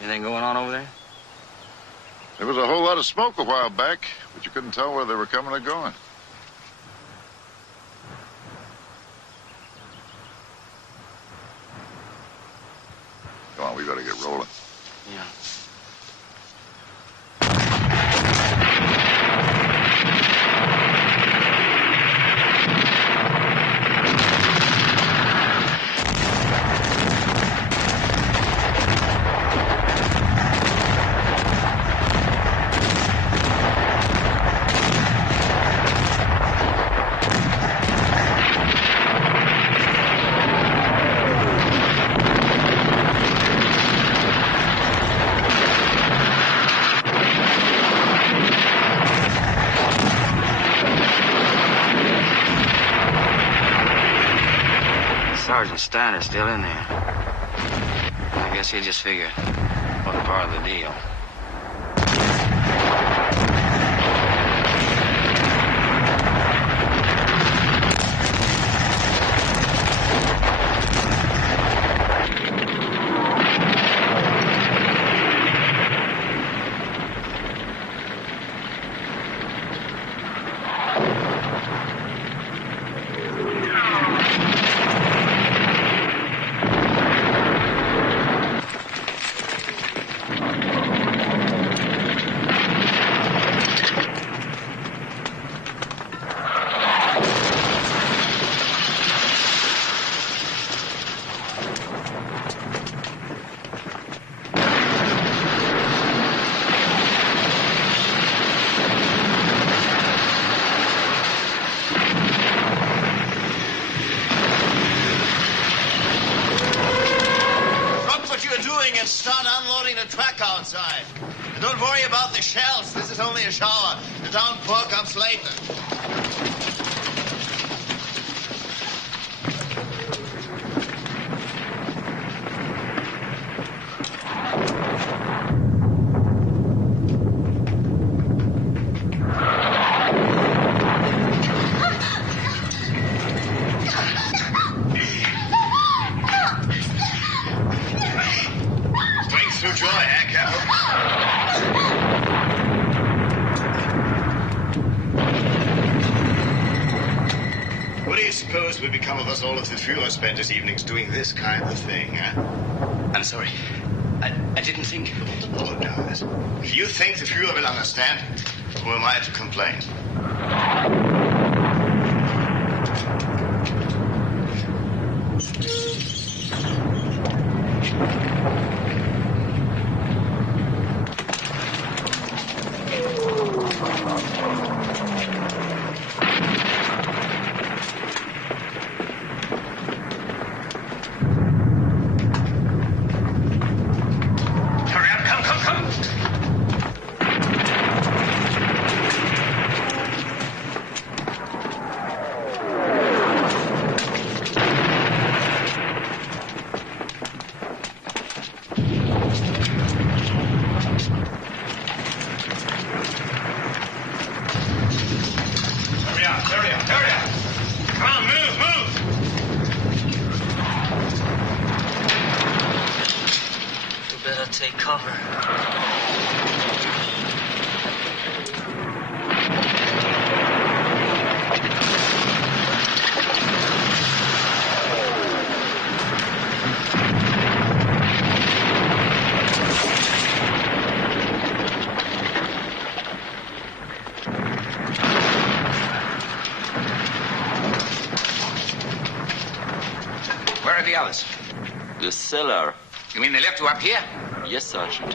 Anything going on over there? There was a whole lot of smoke a while back, but you couldn't tell where they were coming or going. Come on, we gotta get rolling. Yeah. Sergeant Steiner's still in there. I guess he just figured what part of the deal. And start unloading the truck outside. And don't worry about the shells. This is only a shower. The downpour comes later. Suppose would become of us all if the Führer spent his evenings doing this kind of thing, huh? I'm sorry. I didn't think. Don't apologize. If you think the Führer will understand, who am I to complain? The cellar. You mean they left you up here? Yes, Sergeant.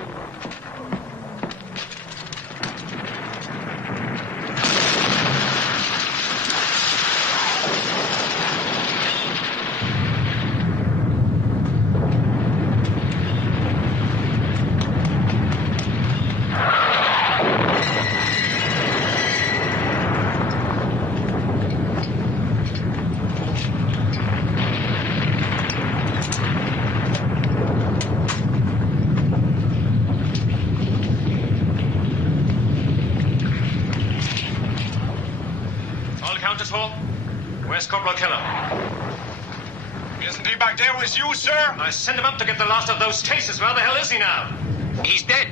Hall? Where's Corporal Keller? Isn't he back there with you, sir? I sent him up to get the last of those cases. Where the hell is he now? He's dead.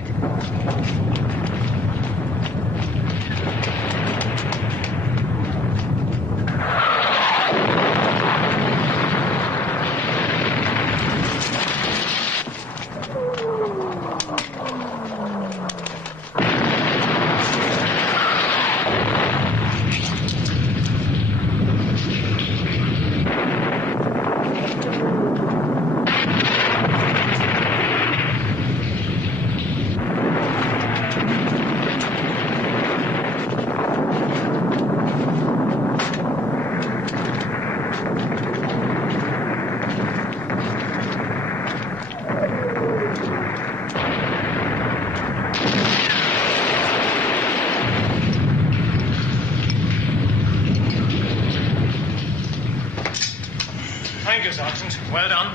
Thank you, Sergeant. Well done.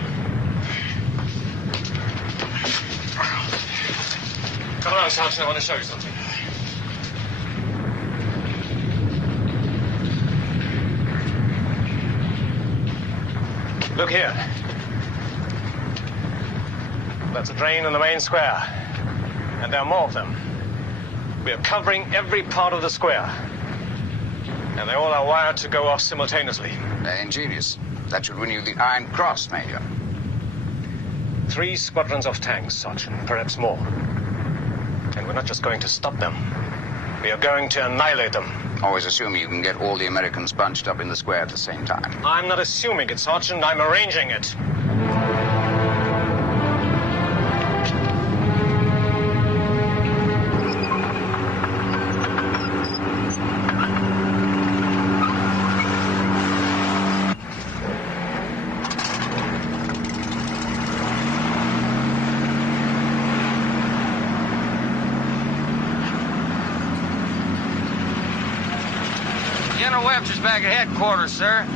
Come along, Sergeant. I want to show you something. Look here. That's a drain in the main square. And there are more of them. We are covering every part of the square. And they all are wired to go off simultaneously. They're ingenious. That should win you the Iron Cross, Major. 3 squadrons of tanks, Sergeant, perhaps more. And we're not just going to stop them. We are going to annihilate them. Always assuming you can get all the Americans bunched up in the square at the same time. I'm not assuming it, Sergeant. I'm arranging it. Webster's back at headquarters, sir.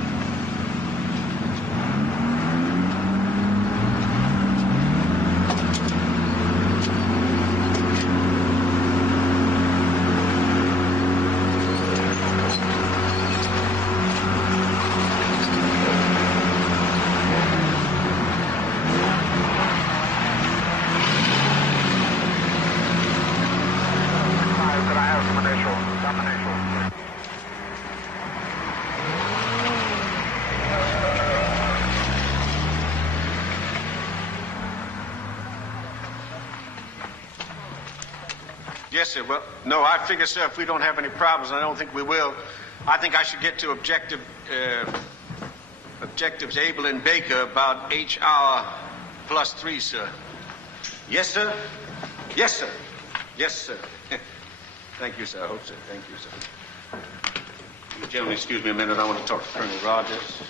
Yes, sir. Well, no, I figure, sir, if we don't have any problems, and I don't think we will, I think I should get to objectives Able and Baker about H hour plus 3, sir. Yes, sir? Yes, sir. Yes, sir. Thank you, sir. I hope so. Thank you, sir. You gentlemen, excuse me a minute. I want to talk to Colonel Rogers.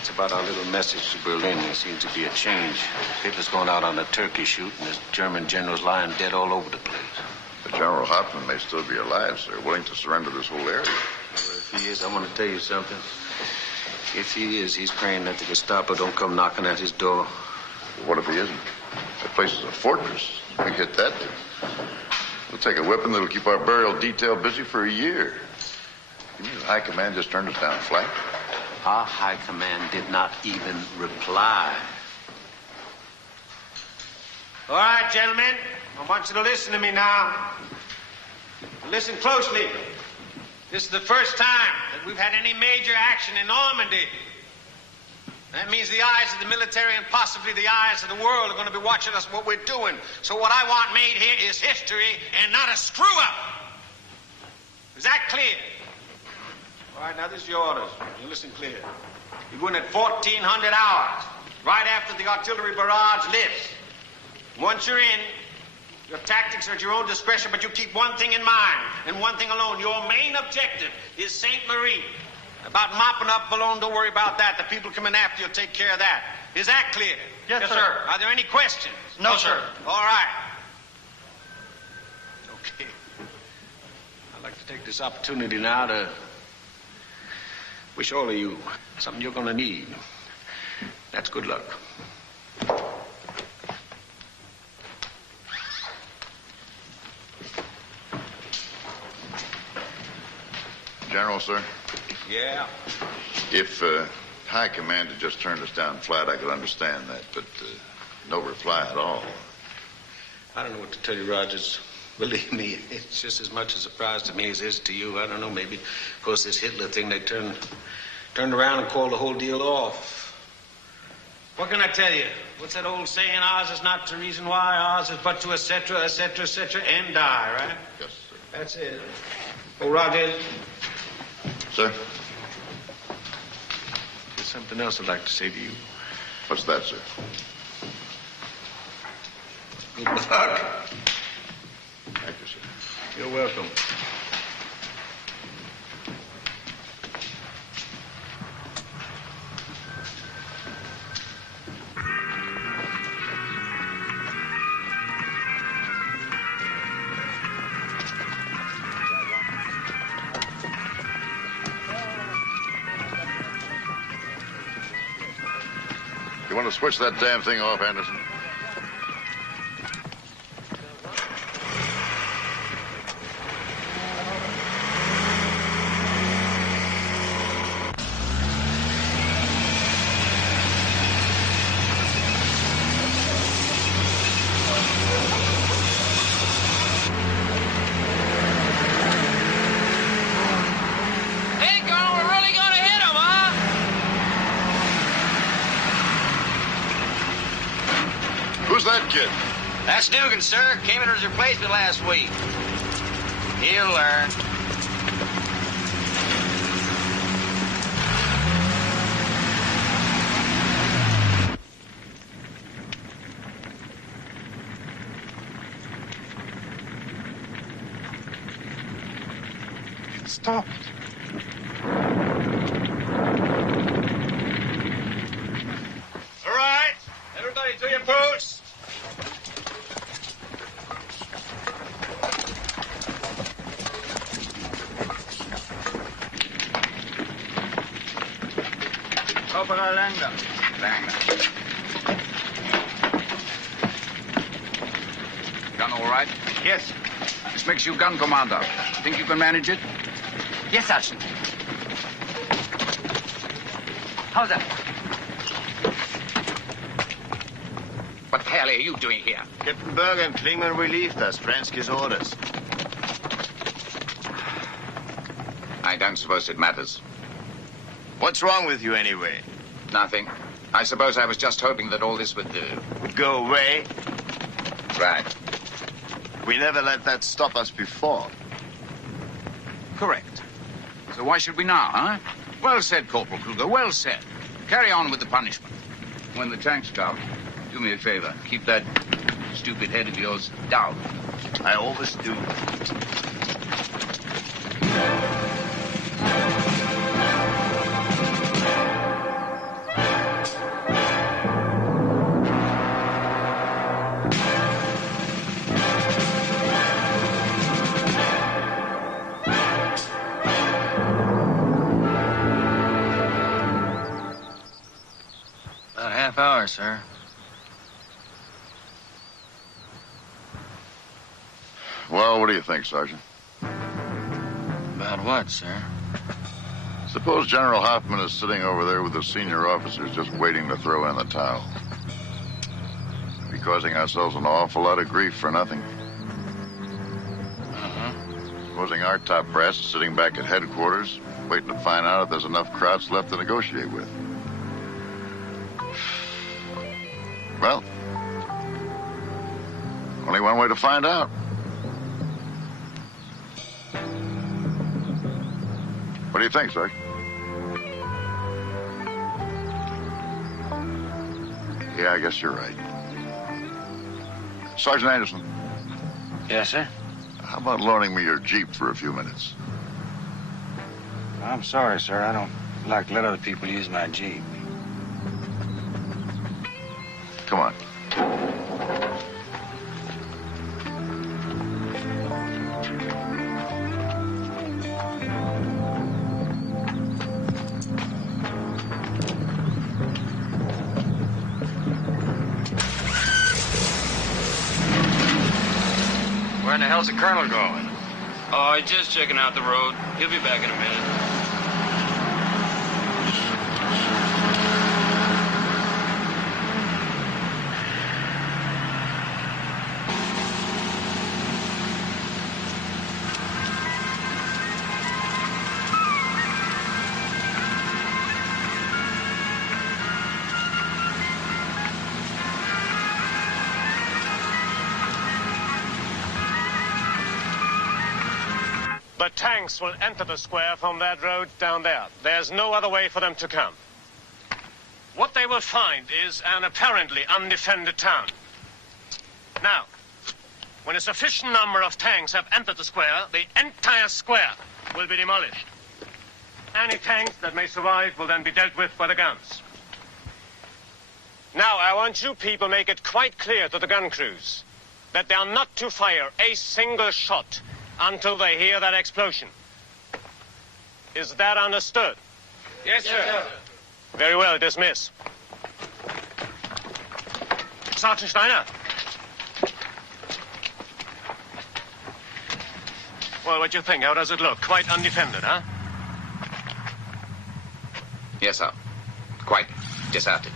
It's about our little message to Berlin. There seems to be a change. Hitler's going out on a turkey shoot, and the German general's lying dead all over the place. But General Hoffman may still be alive, sir, willing to surrender this whole area. Well, if he is, I want to tell you something. If he is, he's praying that the Gestapo don't come knocking at his door. Well, what if he isn't? That place is a fortress. We hit that. We'll take a weapon that'll keep our burial detail busy for a year. You mean the high command just turned us down flank? Our high command did not even reply. All right, gentlemen. I want you to listen to me now. Listen closely. This is the first time that we've had any major action in Normandy. That means the eyes of the military and possibly the eyes of the world are going to be watching us, what we're doing. So what I want made here is history and not a screw-up. Is that clear? All right, now this is your orders. You listen clear. You go in at 1400 hours, right after the artillery barrage lifts. Once you're in, your tactics are at your own discretion, but you keep one thing in mind, and one thing alone. Your main objective is St. Marie. About mopping up Boulogne, don't worry about that. The people coming after you will take care of that. Is that clear? Yes, sir. Are there any questions? No, sir. All right. Okay. I'd like to take this opportunity now to wish all of you something you're going to need. That's good luck. General, sir? Yeah? If High Command had just turned us down flat, I could understand that, but no reply at all. I don't know what to tell you, Rogers. Believe me, it's just as much a surprise to me as it is to you. I don't know, maybe, of course, this Hitler thing, they turned around and called the whole deal off. What can I tell you? What's that old saying? Ours is not to reason why, ours is but to et cetera, and die, right? Yes, sir. That's it. Oh, Rogers. Sir? There's something else I'd like to say to you. What's that, sir? Good luck. Thank you, sir. You're welcome. You want to switch that damn thing off, Anderson? Who's that kid? That's Dugan, sir. Came in as replacement last week. He'll learn. Stop. All right. Everybody to your posts. Corporal Langer. Gun all right? Yes. This makes you gun commander. Think you can manage it? Yes, Sergeant. How's that? What the hell are you doing here? Captain Berger and Klingman relieved us. Fransky's orders. I don't suppose it matters. What's wrong with you, anyway? Nothing. I suppose I was just hoping that all this would go away? Right. We never let that stop us before. Correct. So why should we now, huh? Well said, Corporal Kruger. Well said. Carry on with the punishment. When the tanks come, do me a favor. Keep that stupid head of yours down. I always do. About a half hour, sir. Well, what do you think, Sergeant? About what, sir? Suppose General Hoffman is sitting over there with the senior officers just waiting to throw in the towel. We're causing ourselves an awful lot of grief for nothing. Supposing our top brass is sitting back at headquarters, waiting to find out if there's enough Krauts left to negotiate with. Well, only one way to find out. What do you think, Sergeant? Yeah, I guess you're right. Sergeant Anderson. Yes, sir? How about loaning me your Jeep for a few minutes? I'm sorry, sir. I don't like to let other people use my Jeep. Come on. Where in the hell's the colonel going? Oh, he's just checking out the road. He'll be back in a minute. The tanks will enter the square from that road down there. There's no other way for them to come. What they will find is an apparently undefended town. Now, when a sufficient number of tanks have entered the square, the entire square will be demolished. Any tanks that may survive will then be dealt with by the guns. Now, I want you people to make it quite clear to the gun crews that they are not to fire a single shot until they hear that explosion. Is that understood? Yes, sir. Very well, dismiss. Sergeant Steiner. Well, what do you think? How does it look? Quite undefended, huh? Yes, sir. Quite deserted.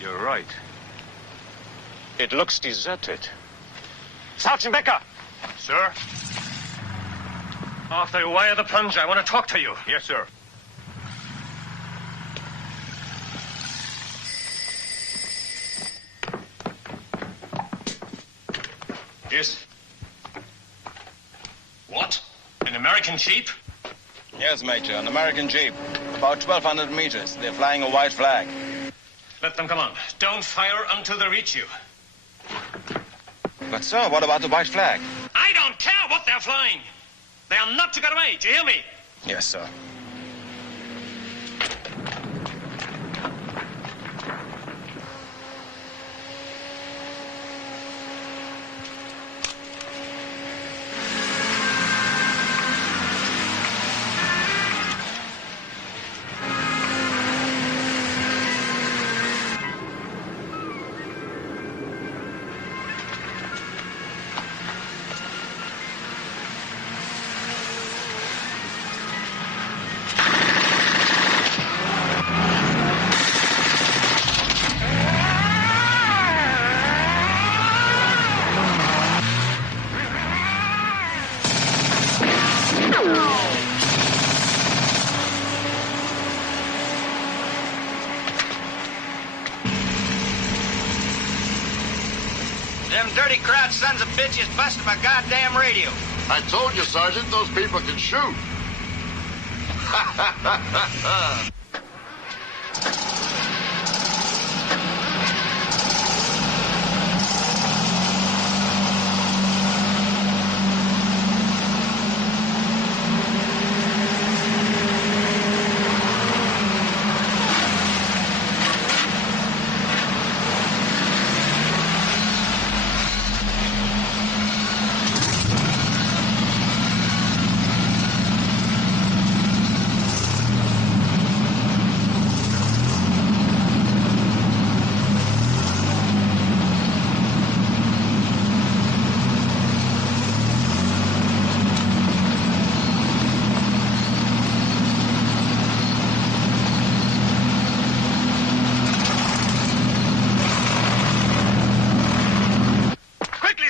You're right. It looks deserted. Sergeant Becker! Sir? After you wire the plunger, I want to talk to you. Yes, sir. Yes. What? An American Jeep? Yes, Major, an American Jeep. About 1,200 meters. They're flying a white flag. Let them come on. Don't fire until they reach you. But, sir, what about the white flag? I don't care what they're flying. They are not to get away. Do you hear me? Yes, sir. Them dirty crowd sons of bitches busted my goddamn radio. I told you, Sergeant, those people can shoot.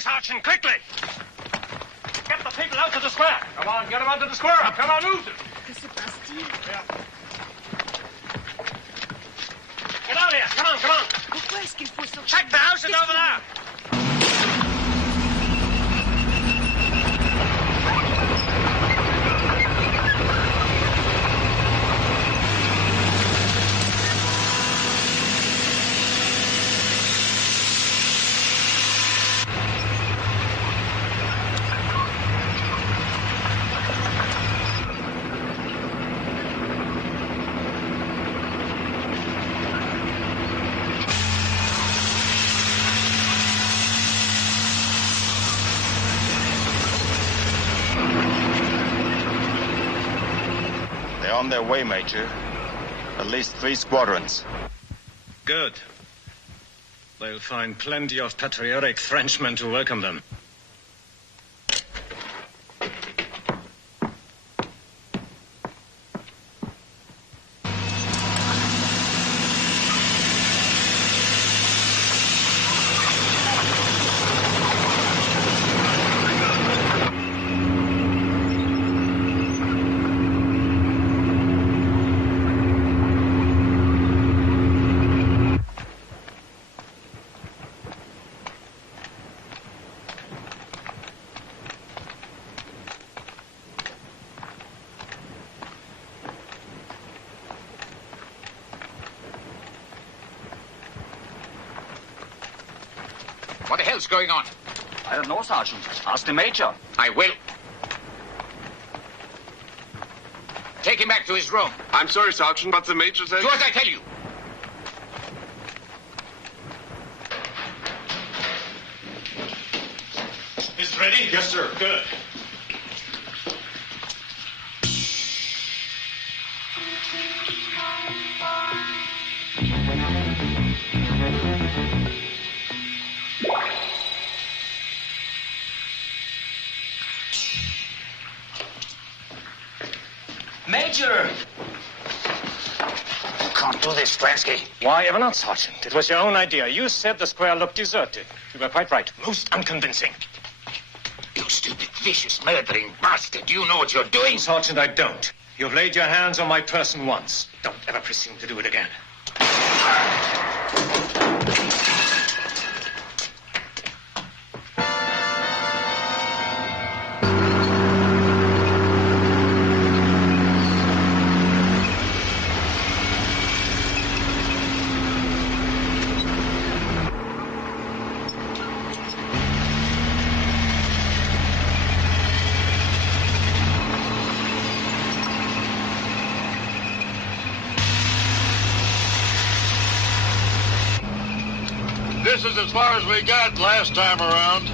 Sergeant, quickly! Get the people out to the square! Come on, get them out to the square! Come on, move them! Que se passe-t-il? Get out here! Come on, come on! Pourquoi est-ce qu'il faut sortir? Check the houses over there! They're on their way, Major. At least 3 squadrons. Good. They'll find plenty of patriotic Frenchmen to welcome them. What the hell's going on? I don't know, Sergeant. Ask the Major. I will. Take him back to his room. I'm sorry, Sergeant, but the Major says... Do as I tell you. Is it ready? Yes, sir. Good. Major! You can't do this, Stransky. Why ever not, Sergeant? It was your own idea. You said the square looked deserted. You were quite right. Most unconvincing. You stupid, vicious, murdering bastard. You know what you're doing? Sergeant, I don't. You've laid your hands on my person once. Don't ever presume to do it again. This is as far as we got last time around.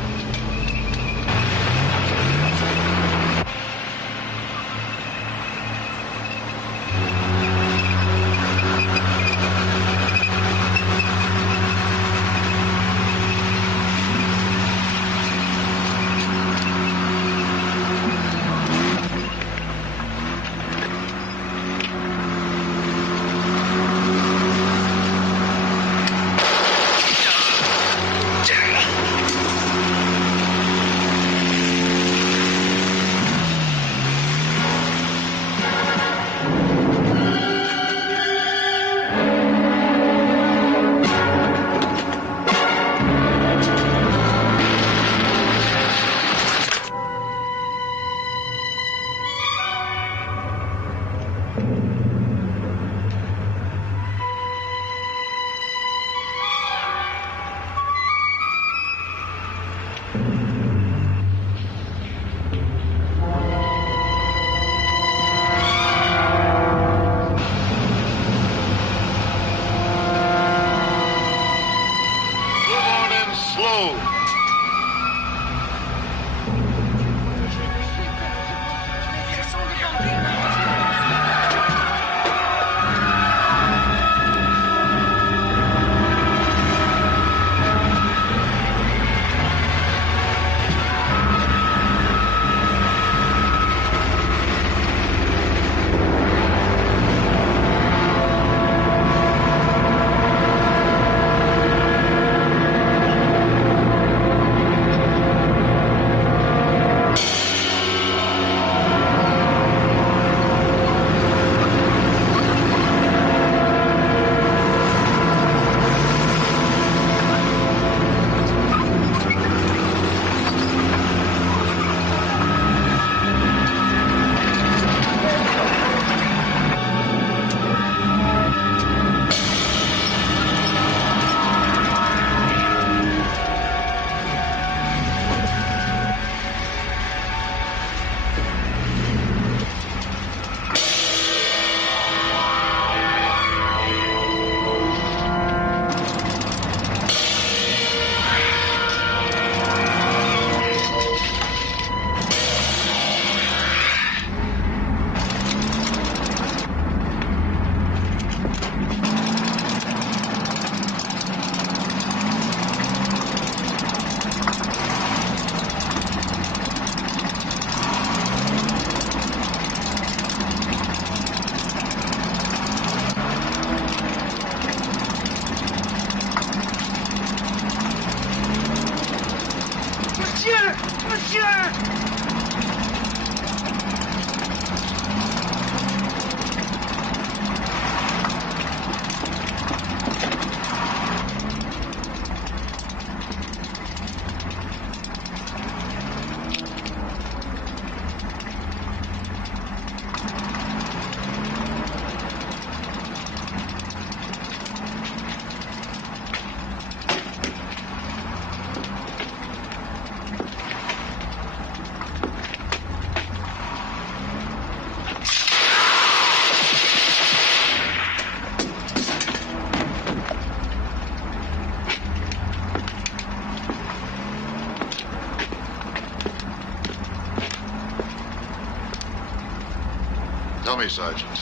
me, Sergeant,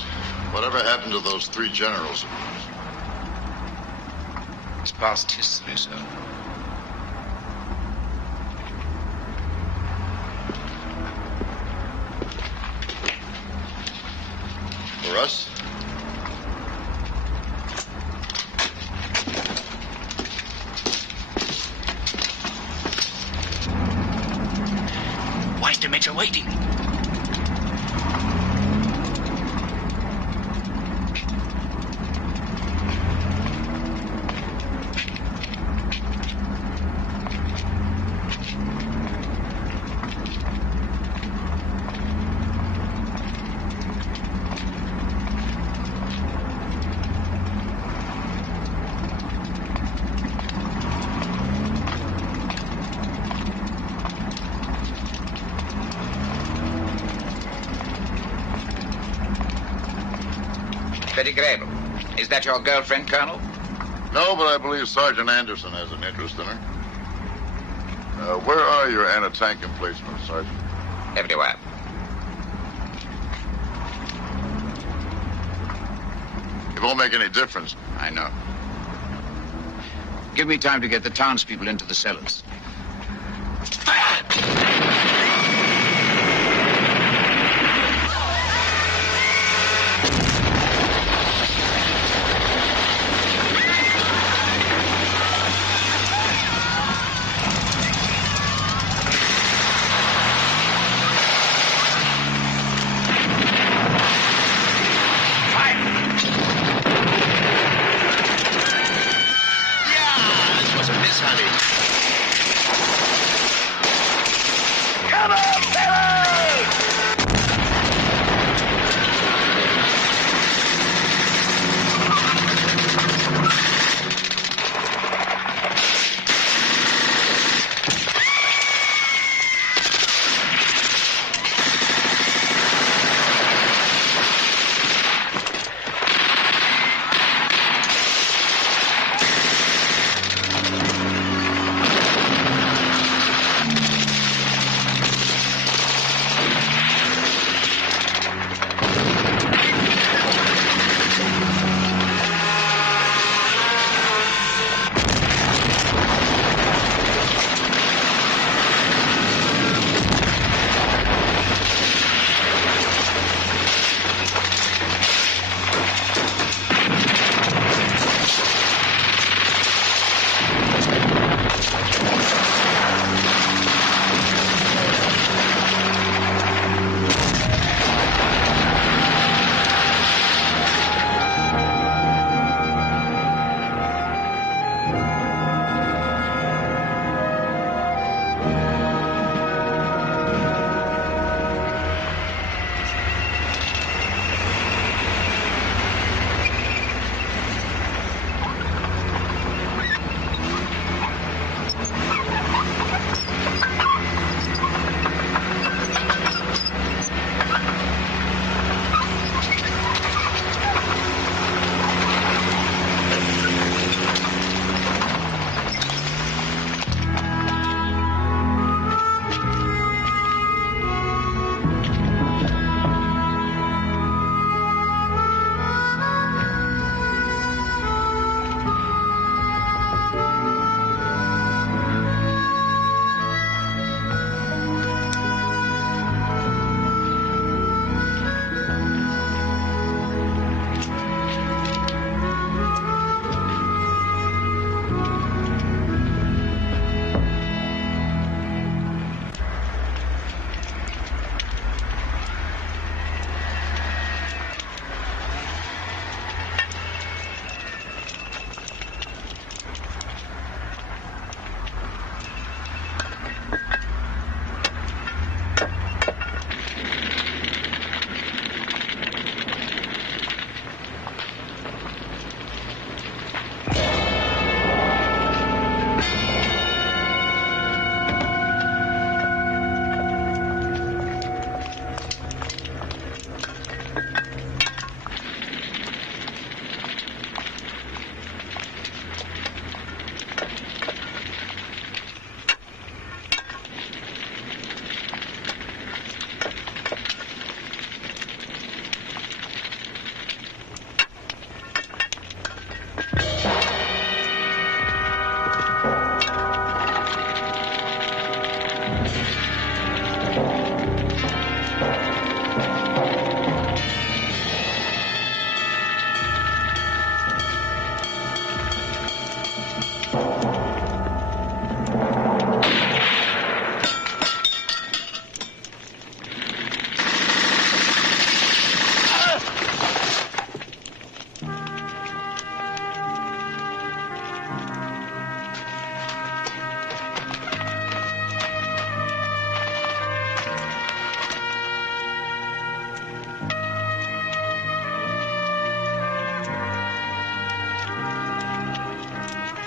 whatever happened to those 3 generals? It's past history, sir. For us? Why is the Major waiting? Betty Grable. Is that your girlfriend, Colonel? No, but I believe Sergeant Anderson has an interest in her. Where are your anti-tank emplacements, Sergeant? Everywhere. It won't make any difference. I know. Give me time to get the townspeople into the cellars.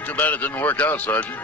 Too bad it didn't work out, Sergeant.